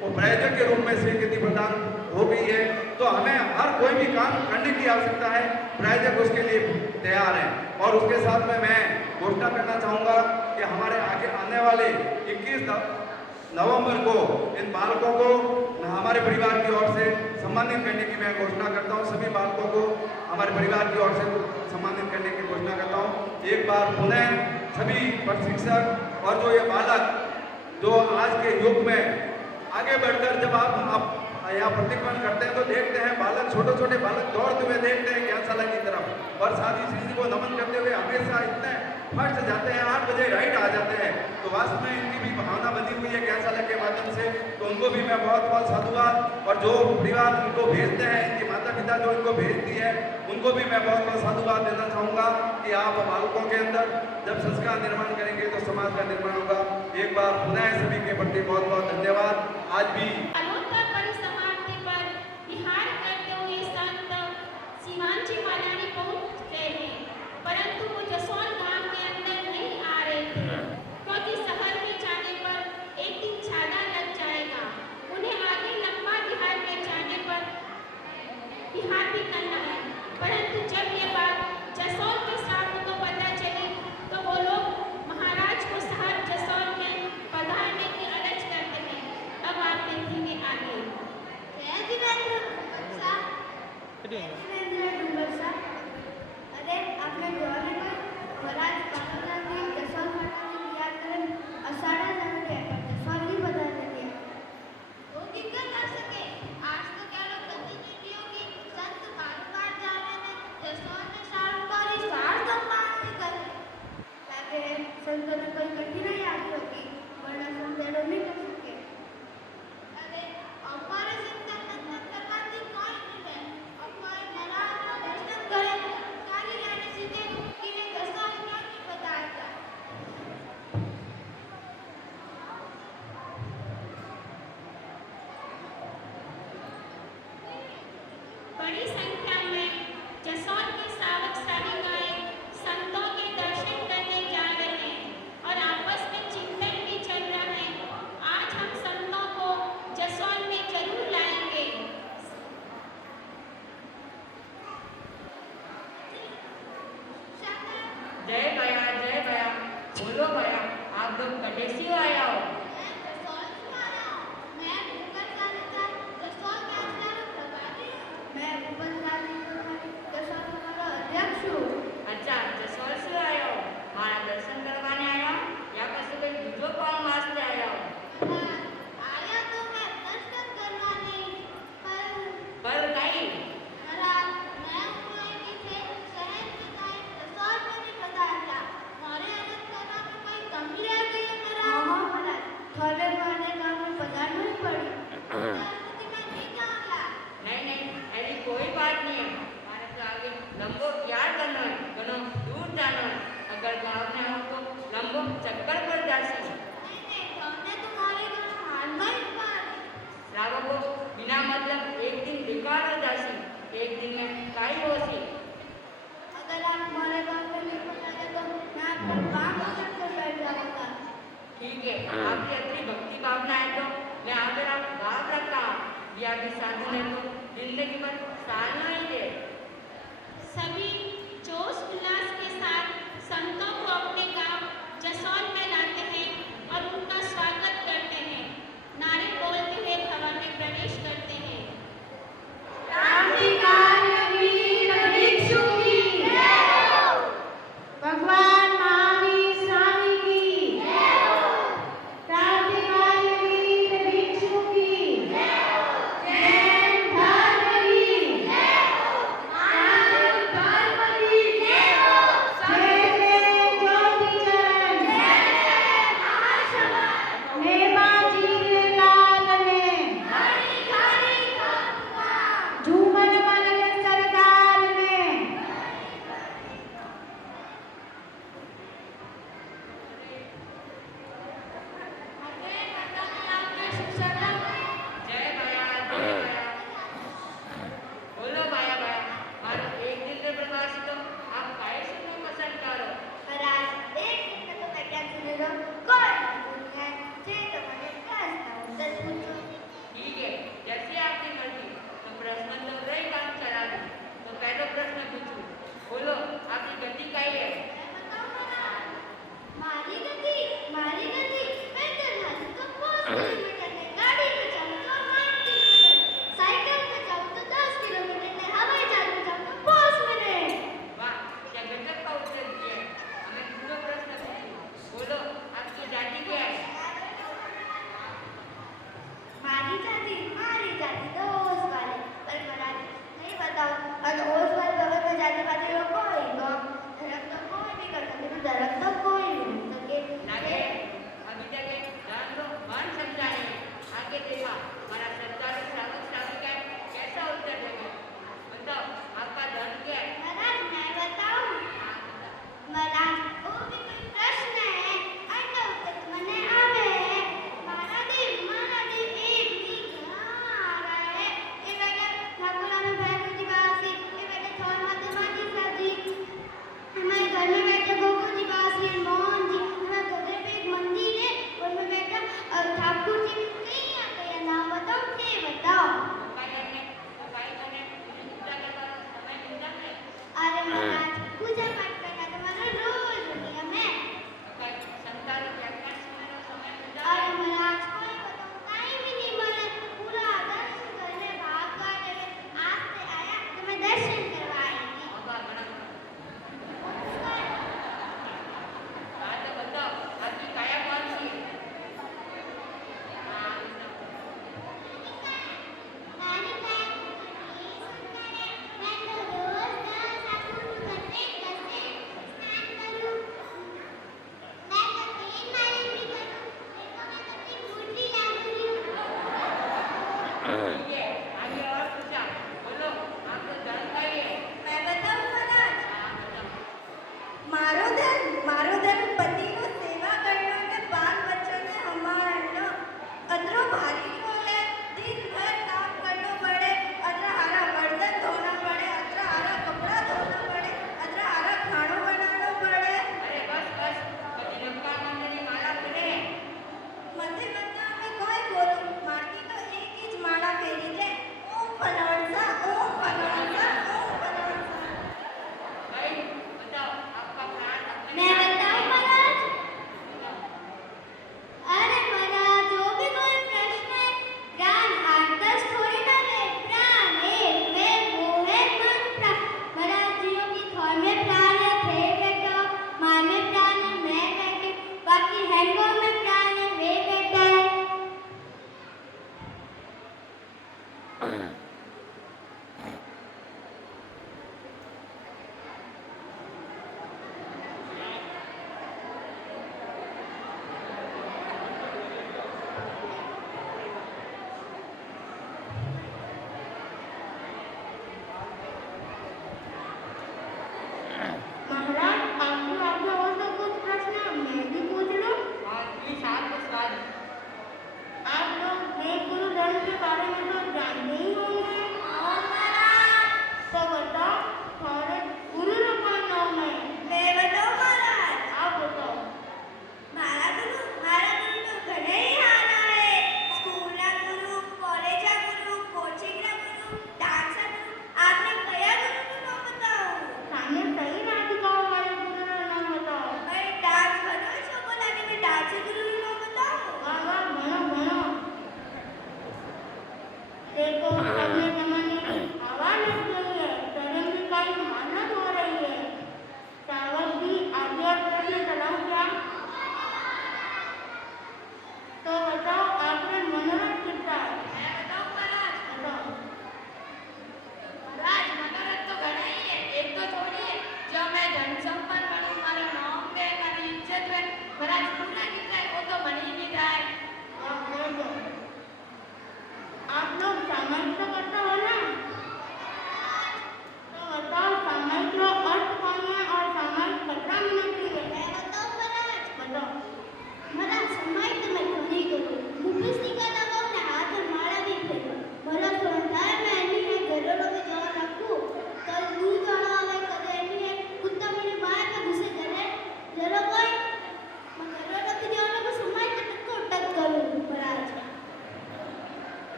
वो प्रायोजक के रूप में स्वीकृति प्रदान हो गई है। तो हमें हर कोई भी काम करने की आवश्यकता है, प्रायोजक उसके लिए तैयार है। और उसके साथ में मैं घोषणा करना चाहूँगा कि हमारे आगे आने वाले 21 नवंबर को इन बालकों को हमारे परिवार की ओर से सम्मानित करने की मैं घोषणा करता हूँ। सभी बालकों को हमारे परिवार की ओर से सम्मानित करने की घोषणा करता हूँ। एक बार पुनः सभी प्रशिक्षक और जो ये बालक जो आज के युग में आगे बढ़कर जब आप यहाँ प्रतिक्रमण करते हैं तो देखते हैं बालक, छोटे छोटे बालक दौड़ते हुए देखते हैं ज्ञानशाला की तरफ और साथ ही श्री जी को नमन करते हुए हमेशा इतने फट जाते हैं, 8 बजे राइट आ जाते हैं। तो वास्तव में इनकी भी भावना बनी हुई है ज्ञानशाला के माध्यम से, तो उनको भी मैं बहुत बहुत साधुवाद, और जो परिवार उनको भेजते हैं, इनके माता पिता जो इनको भेजती है, उनको भी मैं बहुत बहुत साधुवाद देना चाहूँगा कि आप बालकों के अंदर जब संस्कार निर्माण करेंगे तो समाज का निर्माण होगा। एक बार पुनः सभी के प्रति बहुत बहुत धन्यवाद। आज भी परिसमाप्ति पर विहार करते हुए संत सीमांची मालानी पहुंच गए हैं, परंतु वो जसोल गांव के अंदर नहीं आ रहे थे, क्योंकि शहर में जाने पर एक दिन ज्यादा लग जाएगा। उन्हें आगे लंबा विहार में जाने पर विहार भी करना है, परंतु जब ये बात जसोल के श्रावकों को पता चली तो वो लोग महाराज को शहर जसोल में पधारने की अर्ज करते हैं। अब आप देखेंगे आगे। जय जिनेंद्र डुंगरसा। जिनेंद्र डुंगरसा, अरे आपने જોવાને કોઈ વરાજ કાકાની જસોલ માતાની યાદ કરે અષાઢા જાણે જસોલની બધાને दिया वो दिक्कत आ सके। आज तो क्या लोग प्रतिनिधियों की संत बार जाने ने जसोल में सार्वकारी सार सम्मान करे लागे संतों ने कोई कठिनाई आई होगी वरना संतेड़ो नहीं कर सके। अरे हमारे संतान नंदन करवाती कोई नहीं है और कोई नाराज हो दर्शन करे काली रानी सीधे कि ने दसवां क्यों नहीं बताया। बड़ी संख्या में जसोल के श्रावक सारिकाएं संतों के दर्शन करने जा रहे हैं और आपस में चिंतन भी चल रहा है। आज हम संतों को जसोल में जरूर लाएंगे। जय भैया, बोलो भैया, आप लोग कटेसी आया हो। मैं जसोल से आ रहा हूँ। मैं डुंगरसा नेता जसोल ज्ञानशाला प्रभारी हूँ। मैं भूपतरानी जसोल हमारा अध्यक्ष हूँ। अच्छा, जसोल से आया हो, मारा दर्शन करवाने आया हो या પછી कोई दूसरो काम वास्ते आया हो? आया तो मैं दर्शन करवाने पर नहीं महाराज मैं उनको से शहर में गए जसोल में नहीं बताया। हमारे अलग करना में कोई कमी रह गई है महाराज। थोड़े माने गांव में पधारना ही पड़ी। मैं नहीं जाऊंगा। नहीं, ऐसी कोई बात नहीं है। मारे तो आगे लंबो क्या करना है, घणो दूर जाना है। अगर गाँव में हो तो लंबो चक्कर पर जासी। नहीं, हमने तुम्हारे गांव हाल में ही मारी। श्रावको बिना मतलब एक दिन बेकार हो जासी, एक दिन में काई होसी। अगर आप हमारे गांव में नहीं पहुंचे तो मैं अपना काम करके बैठ जाऊंगा। ठीक है, आपकी अपनी भक्ति भावना है तो मैं आप बात रखता हूँ। या भी साधन है तो जिंदगी भर सालना ही है। सभी जोश उल्लास के साथ संतों को अपने गांव जसोल में लाते हैं और उनका स्वागत करते हैं। नारे बोलते हुए भवन में प्रवेश करते हैं। क्रांतिकारी वीर भिक्षु की जय हो। भगवान महावीर स्वामी की जय हो। क्रांतिकारी वीर भिक्षु की जय हो। जैन धर्म की जय हो। मानव धर्म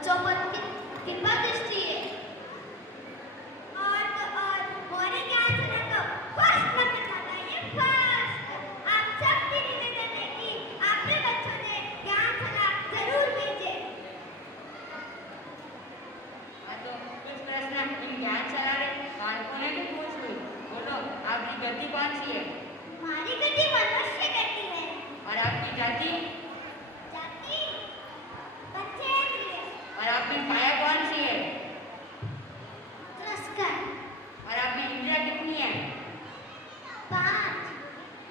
बच्चों पर कृपा दृष्टि है। और तो और मोरे ज्ञान चला तो फर्स्ट नंबर खाता है, ये फर्स्ट। आप सब भी निवेदन है कि आपके बच्चों ने ज्ञान चला जरूर भेजे। तो कुछ प्रश्न इन ज्ञान चला रहे बालकों ने भी पूछ लूं। बोलो, आपकी गति कौन सी है? हमारी गति मनुष्य गति है। और आपकी जाति? जाति बच्चे और आपकी काया कौन सी है? तिरस्कार और आपकी इंद्रिया कितनी है? 5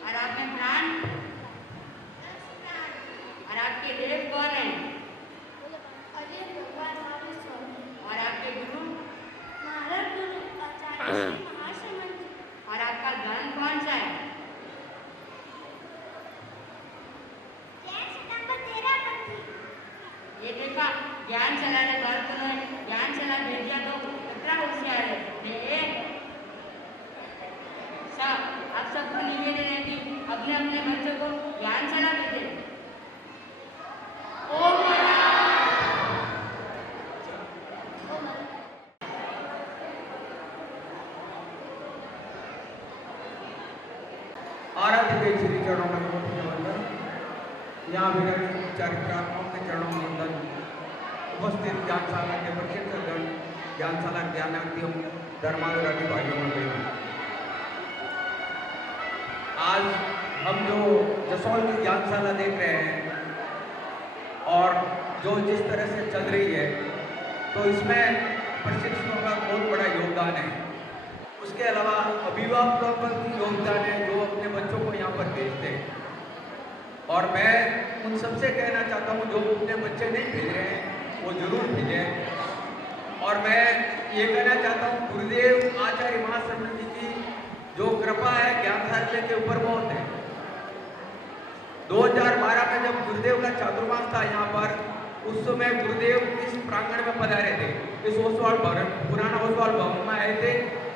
और आप में प्राण? और आपके देव कौन है? अरे भगवान हमारे स्वामी और आपके गुरु? महाराज गुरु आचार्य श्री महाश्रमण जी। और आपका गण कौन सा है? नंबर 13 पंथी। ये देखा, ज्ञान चलाने बालकों ने ज्ञान चला भेजा तो कितना होशियार है। आप सबको निवेदन है कि अपने अपने बच्चों को ज्ञान चला भेजे। आराध्य के श्री चरणों में कोटि के वंदन। यहाँ विनय चारित्रात्माओं के चरणों में वंदन। उपस्थित ज्ञानशाला के प्रशिक्षकगण, ज्ञानशाला ज्ञानार्थियों, धर्मानुरागी भाइयों और बहनों, आज हम जो जसोल की ज्ञानशाला देख रहे हैं और जो जिस तरह से चल रही है, तो इसमें प्रशिक्षकों का बहुत बड़ा योगदान है। उसके अलावा अभिभावकों का भी योगदान है जो अपने बच्चों को यहाँ पर भेजते हैं। और मैं उन सबसे कहना चाहता हूँ जो अपने बच्चे नहीं भेज रहे हैं वो जरूर भेजें। और मैं ये कहना चाहता हूँ गुरुदेव आचार्य महाश्रमण जी की जो कृपा है ज्ञानशाला के ऊपर बहुत है। 2012 में जब गुरुदेव का चातुर्मास था यहाँ पर, उस समय गुरुदेव इस प्रांगण में पधारे थे। इस ओसवाल भवन, पुराना ओसवाल भवन में आए थे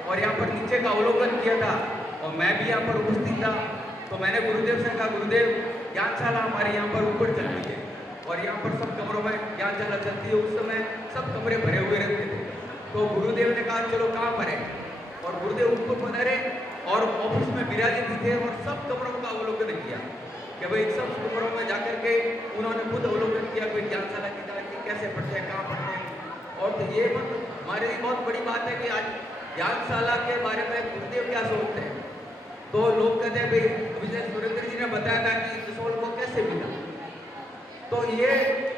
और यहाँ पर नीचे का अवलोकन किया था और मैं भी यहाँ पर उपस्थित था। तो मैंने गुरुदेव से कहा, गुरुदेव ज्ञानशाला हमारे यहाँ पर ऊपर चलती है और यहाँ पर सब कमरों में ज्ञानशाला चलती है। उस समय सब कमरे भरे हुए रहते थे। तो गुरुदेव ने कहा चलो कहाँ पर है, और गुरुदेव ऊपर पधारे और ऑफिस में विराजित भी थे और सब कमरों का अवलोकन किया कि भाई सब कमरों में जाकर के उन्होंने खुद अवलोकन किया कि ज्ञानशाला की तारीख कैसे पढ़ते हैं, कहाँ पढ़ते हैं। और तो ये हमारे लिए बहुत बड़ी बात है कि आज ज्ञानशाला के बारे में गुरुदेव क्या सोचते हैं। तो लोग कहते हैं भाई विजय सुरेंद्र जी ने बताया था कि जसोल को कैसे मिला। तो ये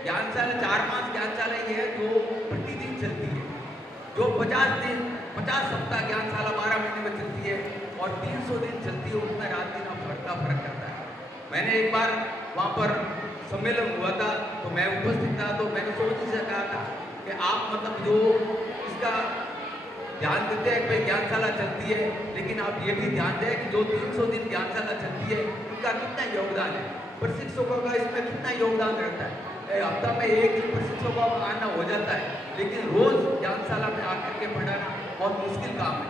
ज्ञानशाला 4 मास ज्ञानशाला ये है जो प्रतिदिन चलती है, जो 50 दिन 50 सप्ताह ज्ञानशाला 12 महीने में चलती है और 300 दिन चलती है। उसमें रात दिन का फर्क करता है। मैंने एक बार वहाँ पर सम्मेलन हुआ था तो मैं उपस्थित था, तो मैंने सोच से कहा था कि आप मतलब जो इसका ध्यान देते हैं कि ज्ञानशाला चलती है, लेकिन आप ये भी ध्यान दें कि जो 300 दिन ज्ञानशाला चलती है उनका कितना योगदान है, प्रशिक्षकों का इसमें कितना योगदान रहता है। हफ्ता में एक ही प्रशिक्षकों का आना हो जाता है, लेकिन रोज ज्ञानशाला में आकर के पढ़ाना बहुत मुश्किल काम है।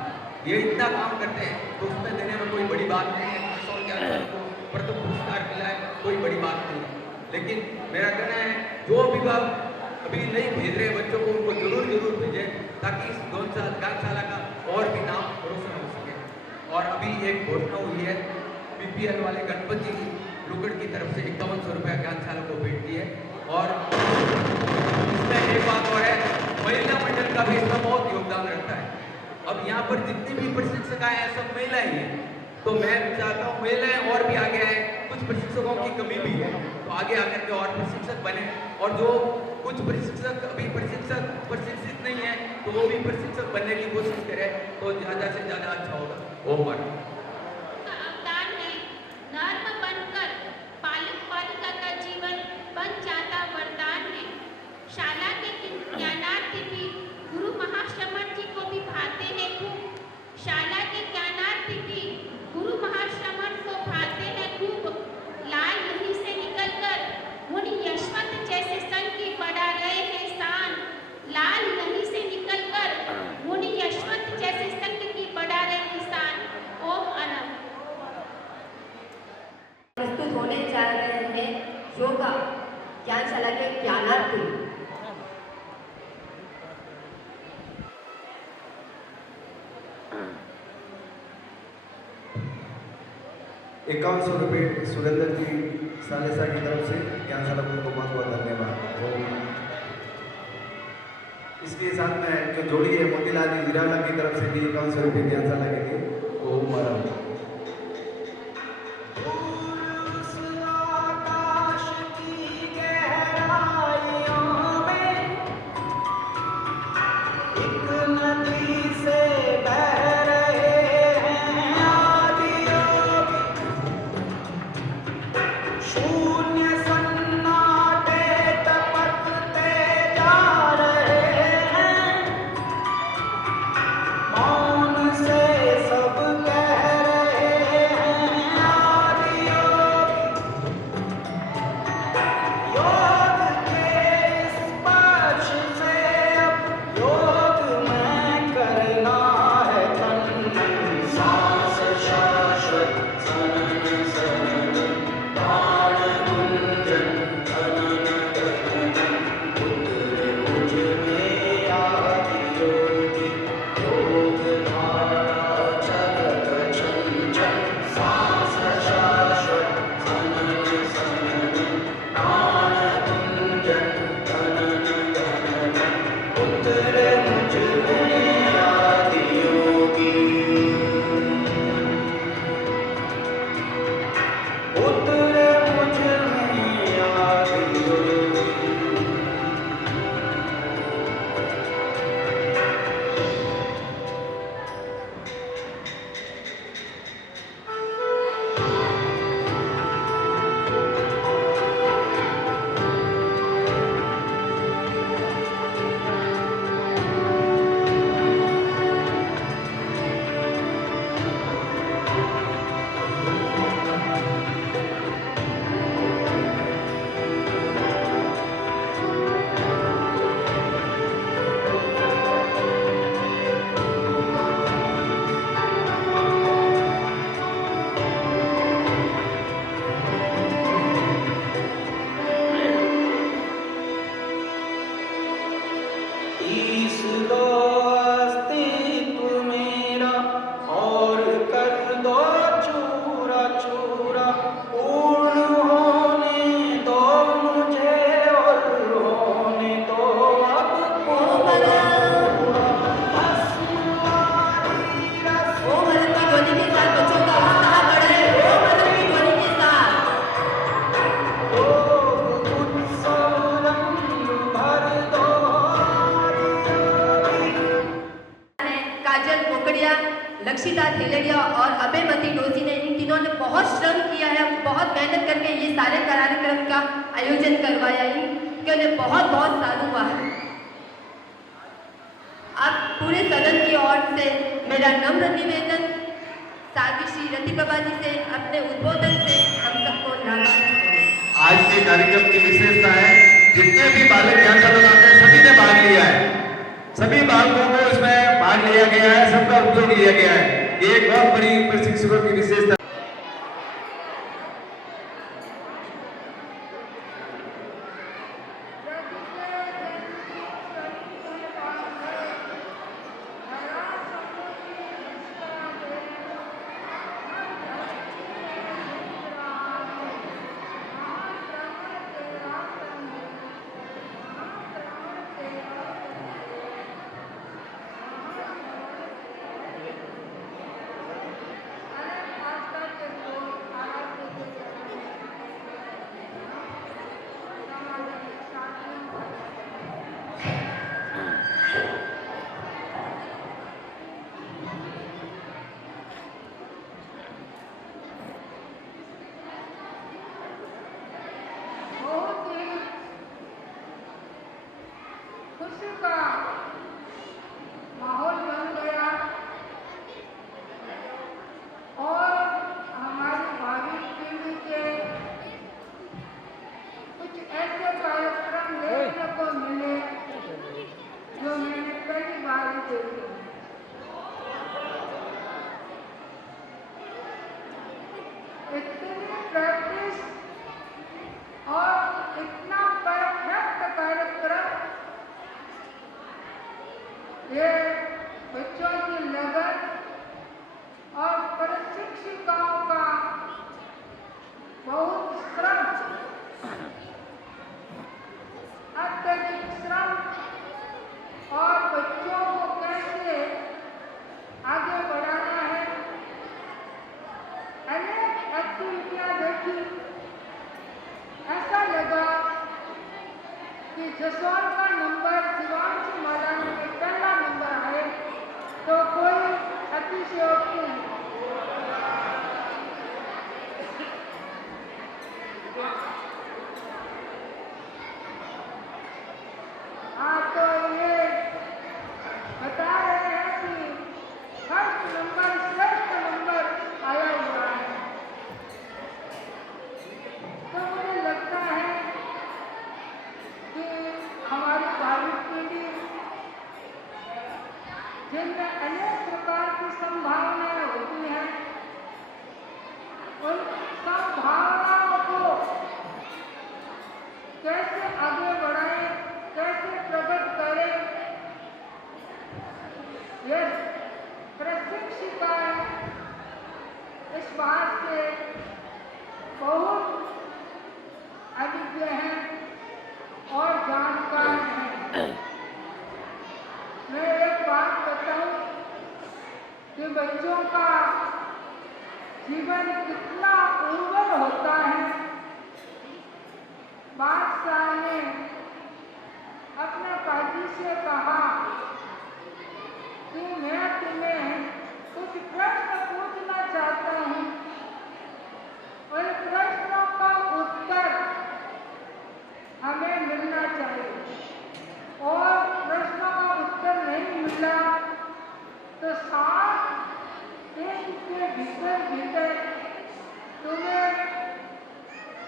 ये इतना काम करते हैं तो उसमें देने में कोई बड़ी बात नहीं है। ज्ञानशाला को प्रथम पुरस्कार मिला है, कोई बड़ी बात नहीं है। लेकिन मेरा कहना है जो अभिभावक अभी नहीं भेज रहे बच्चों को, उनको जरूर भेजें ताकि इस ज्ञानशाला का और भी नाम रोशन हो सके। और अभी एक घोषणा हुई है, बीपीएल वाले गणपति लुगड़ की तरफ से 5100 रुपया ज्ञानशाला को भेज दिए। और इसमें एक बात और है, महिला मंडल का भी इसमें बहुत योगदान रहता है। अब यहाँ पर जितनी भी प्रशिक्षक आए हैं सब महिलाएं हैं, तो मैं चाहता हूँ महिलाएं और भी आगे आए। कुछ प्रशिक्षकों की कमी भी है तो आगे आकर के और प्रशिक्षक बने, और जो कुछ प्रशिक्षक अभी प्रशिक्षित नहीं है तो वो भी प्रशिक्षक बनने की कोशिश करें तो ज़्यादा से ज़्यादा अच्छा होगा। ओवर अवदान है, नर्म बनकर पालक पालिका का जीवन बन जाता वरदान है। शाला के ज्ञानार्थी भी गुरु महाश्रमण जी को भी भाते हैं खूब। शाला के ज्ञानार्थी भी गुरु महाश्रमण को भाते हैं खूब। लाल नहीं से निकलकर मुनि यशवंत जैसे संग की बढ़ा रहे हैं शान। लाल नहीं से निकलकर मुनि यशवंत जैसे संग की बढ़ा रहे हैं शान। ओम अनंत। प्रस्तुत होने जा रहे हैं योगा ज्ञानशाला के ज्ञानार्थी। 5100 रुपये सुरेंद्र जी सालेसा की तरफ से ज्ञानशाला को बहुत बहुत धन्यवाद। इसके साथ में जो जोड़ी है मोतीलाल जी जिराला की तरफ से भी 5100 रुपये ज्ञानशाला के लिए वो मारा। लक्षिता थेलेरिया और अभयमती डोसी ने, इन तीनों ने बहुत श्रम किया है, बहुत मेहनत करके ये सारे कार्यक्रम का आयोजन करवाया है, कि उन्हें बहुत बहुत साधु हुआ है। अब पूरे सदन की ओर से मेरा नम्र निवेदन साथी श्री रति प्रभा जी से अपने उद्बोधन से हम सबको लाभान्वित करें। आज के कार्यक्रम की विशेषता है जितने भी बालक ज्ञानशाला में आते हैं सभी ने भाग लिया है, सभी बालकों को इसमें भाग लिया गया है, सबका उपयोग लिया गया है। ये एक बहुत बड़ी प्रशिक्षकों की विशेषता। खुशी का माहौल बन गया और हमारी भावी पीढ़ी के कुछ ऐसे कार्यक्रम देखने को मिले जो मैंने पहली बार ही देखे। इतनी प्रैक्टिस और इतना परफेक्ट कार्यक्रम, ये बच्चों की लगन और प्रशिक्षिकाओं का बहुत श्रम, अत्यधिक श्रम और बच्चों को कैसे आगे बढ़ाना है, अनेक एक्टिविटियां देखी। ऐसा लगा कि जसौर का नंबर शिवांशी महारानी के पहला नंबर आए तो कोई अतिशयोक्ति नहीं। हाँ, तो ये बता रहे हैं कि फर्स्ट नंबर श्रेष्ठ नंबर आया हुआ है। तो मुझे लगता है कि हमारी भावी पीढ़ी जिनमें अनेक प्रकार की संभावनाएं होती हैं, उन संभावनाओं को कैसे आगे बढ़ाएं, कैसे प्रकट करें, यह प्रशिक्षिकाएं इस बात से बहुत अभिज्ञ हैं और जानकार हैं। मैं एक बात बताऊं कि बच्चों का जीवन कितना उर्वर होता है। बादशाह ने अपने पाजी से कहा कि मैं तुम्हें कुछ प्रश्न पूछना चाहता हूँ, और प्रश्नों का उत्तर हमें मिलना चाहिए, और प्रश्नों का उत्तर नहीं मिला तो 7 दिन के भीतर तुम्हें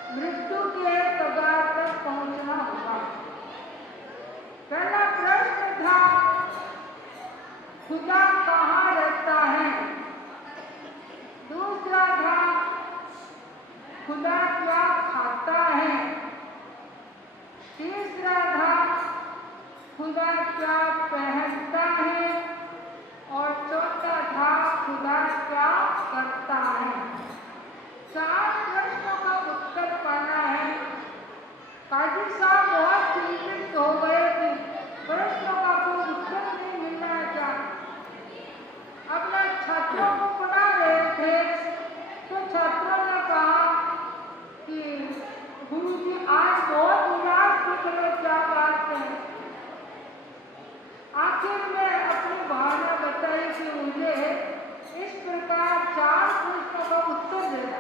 मृत्यु के कगार तक पहुंचना होगा। पहला प्रश्न था, खुदा कहाँ रहता है? दूसरा था, खुदा क्या खाता है? तीसरा था, खुदा क्या पहनता है? और चौथा था, खुदा क्या करता है? 4 प्रश्नों का उत्तर पाना है। काजी साहब बहुत चिंतित हो गए कि प्रश्नों का कोई उत्तर नहीं मिलना क्या। अपने छात्रों को पढ़ा रहे थे तो छात्रों ने कहा कि गुरुजी आज बहुत उदास दिख रहे, क्या बात है? आखिर में अपनी भावना बताई कि मुझे इस प्रकार 4 प्रश्नों का उत्तर देना।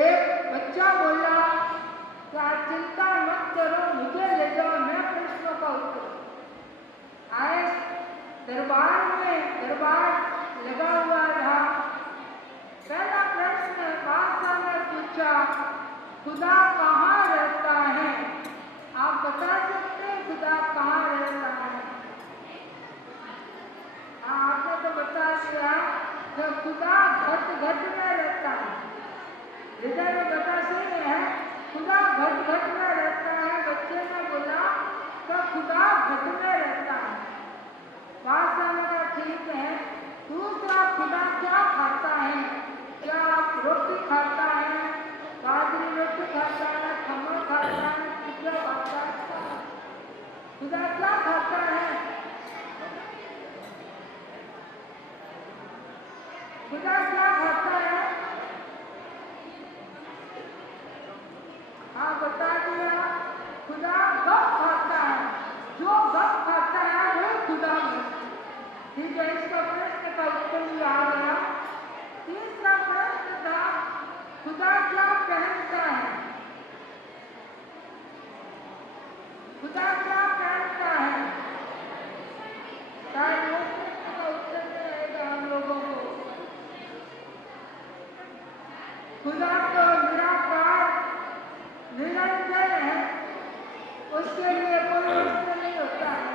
एक बच्चा बोला, क्या चिंता मत करो, मुझे ले जाओ, मैं प्रश्नों का उत्तर। आए दरबार में, दरबार लगा हुआ था। पहला प्रश्न बादशाह ने पूछा, खुदा कहाँ रहता है? आप बता सकते हैं खुदा कहाँ रहता है? आपने तो बता दिया कि खुदा घट घट में रहता है। हृदय में बता सही है, खुदा घट घट में रहता है। बच्चे ने बोला तो खुदा घट में रहता है। बादशाह ने कहा ठीक है। दूसरा, खुदा क्या खाता है? क्या रोटी खाता है, बाजरी रोटी खाता है, खमण खाता है, पिज्जा खाता है? खुदा क्या खाता है? खुदा क्या खाता है? हाँ, बता दिया, खुदा गप खाता है। जो गप खाता है वही खुदा है। ठीक है, इसका प्रश्न का उत्तर भी आ गया। तीसरा प्रश्न था, खुदा क्या पहनता है? खुदा क्या पहनता है? शायद वो प्रश्न का उत्तर रहेगा हम लोगों को। खुदा तो निराकार निरंजन है, उसके लिए कोई वस्त्र नहीं होता है,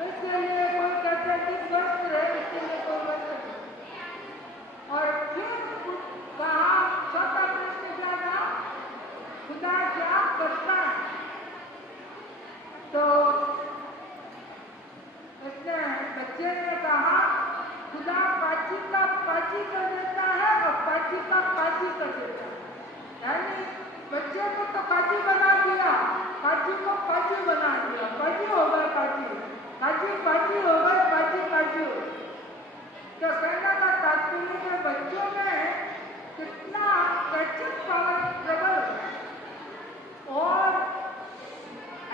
उसके लिए कोई कैटेटिक वस्त्र है, उसके लिए कोई वस्त्र नहीं। और फिर कहा, चौथा प्रश्न क्या था? खुदा क्या करता है? तो उसने बच्चे ने कहा, खुदा पाची कर देता है और पाची काजी का काजी कर देता है। यानी बच्चे को तो काजी बना दिया, काजी को काजी बना दिया, काजी हो गए काजी, काजी काजी हो गए, काजी काजी हो गए। तो कहने का तात्पर्य के बच्चों में कितना कैचअप पावर प्रबल और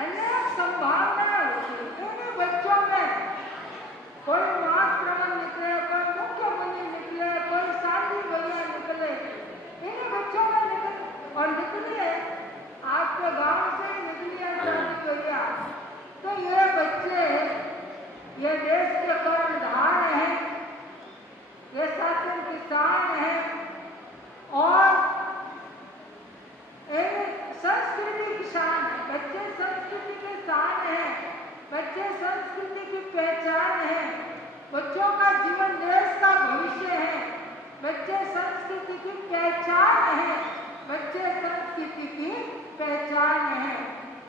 अनेक संभावनाएं होती है। उन्हीं बच्चों में कोई महाप्रबल निकले, कोई मुख्यमंत्री निकले, कोई शादी बढ़िया निकले, इन्हीं बच्चों में निकल और निकलिए आपके गांव से निकली है शादी बढ़िया, तो ये बच्चे ये देश के कर्णधार हैं, ये शासन किसान हैं और संस्कृति की शान है। बच्चे संस्कृति के शान हैं, बच्चे संस्कृति की पहचान है, बच्चों का जीवन देश का भविष्य है, बच्चे संस्कृति की पहचान है, बच्चे संस्कृति की पहचान है।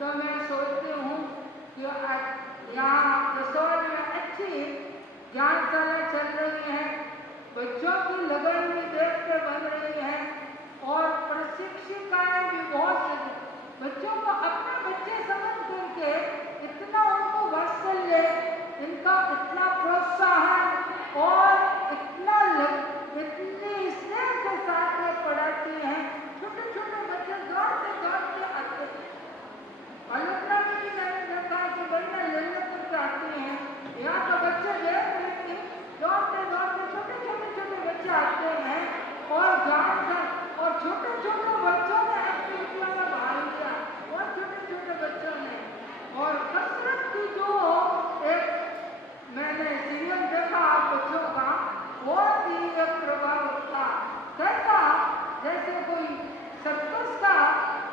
तो मैं सोचती हूँ कि यहाँ रसोई में अच्छी ज्ञानशाला चल रही है, बच्चों की लगन भी देख के बन रही है और प्रशिक्षिकाएं भी बहुत बच्चों को अपने बच्चे समझ करके इतना उनको वात्सल्य, इनका इतना प्रोत्साहन और इतनी स्नेह के साथ में पढ़ाती हैं। छोटे छोटे बच्चे दौड़ते आते हैं। अलगना में भी मैंने देखा कि बढ़िया लेने तक आती हैं। यहाँ तो बच्चे देख रहे थे, दौड़ते छोटे बच्चे आते हैं और और छोटे बच्चों ने एक्टिविटियों में भाग लिया और छोटे बच्चों ने और कसरत की जो एक मैंने सीरियल देखा बच्चों का बहुत ही एक प्रभाव था। कैसा जैसे कोई सर्कस का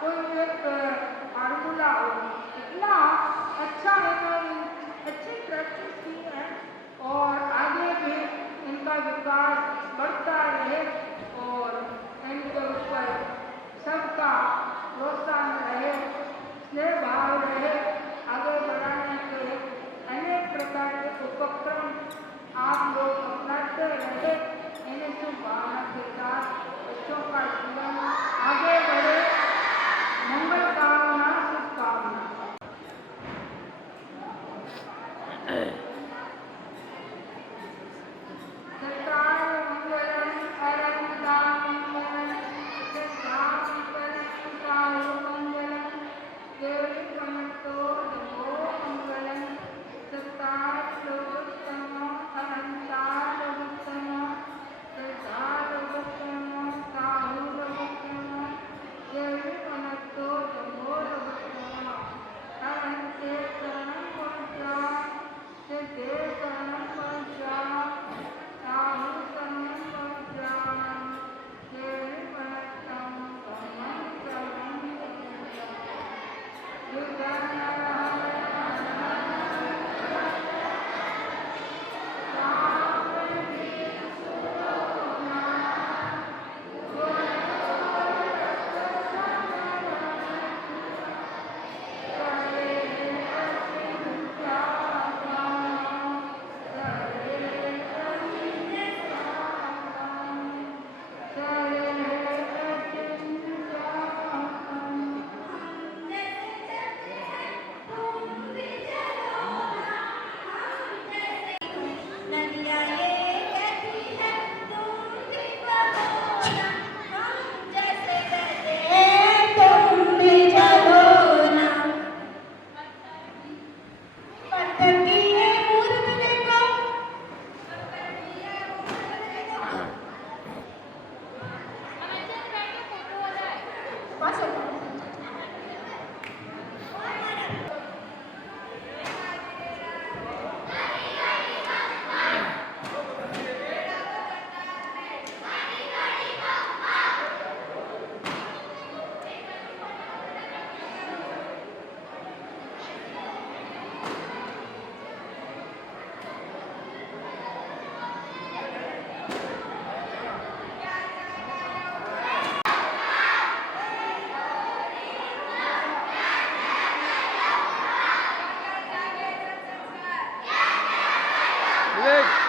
कोई एक फार्मूला हो, इतना अच्छा इन्होंने अच्छी प्रैक्टिस की है और आगे भी इनका विकास बढ़ता रहे और इनके ऊपर सबका प्रोत्साहन रहे, स्नेह भाव रहे। आगे बढ़ाने के अनेक प्रकार के उपक्रम आप लोग अपनाते रहे। इन्हें शुभ भावना के साथ बच्चों का जीवन आगे बढ़े। मंगल कामना, शुभकामना। Good.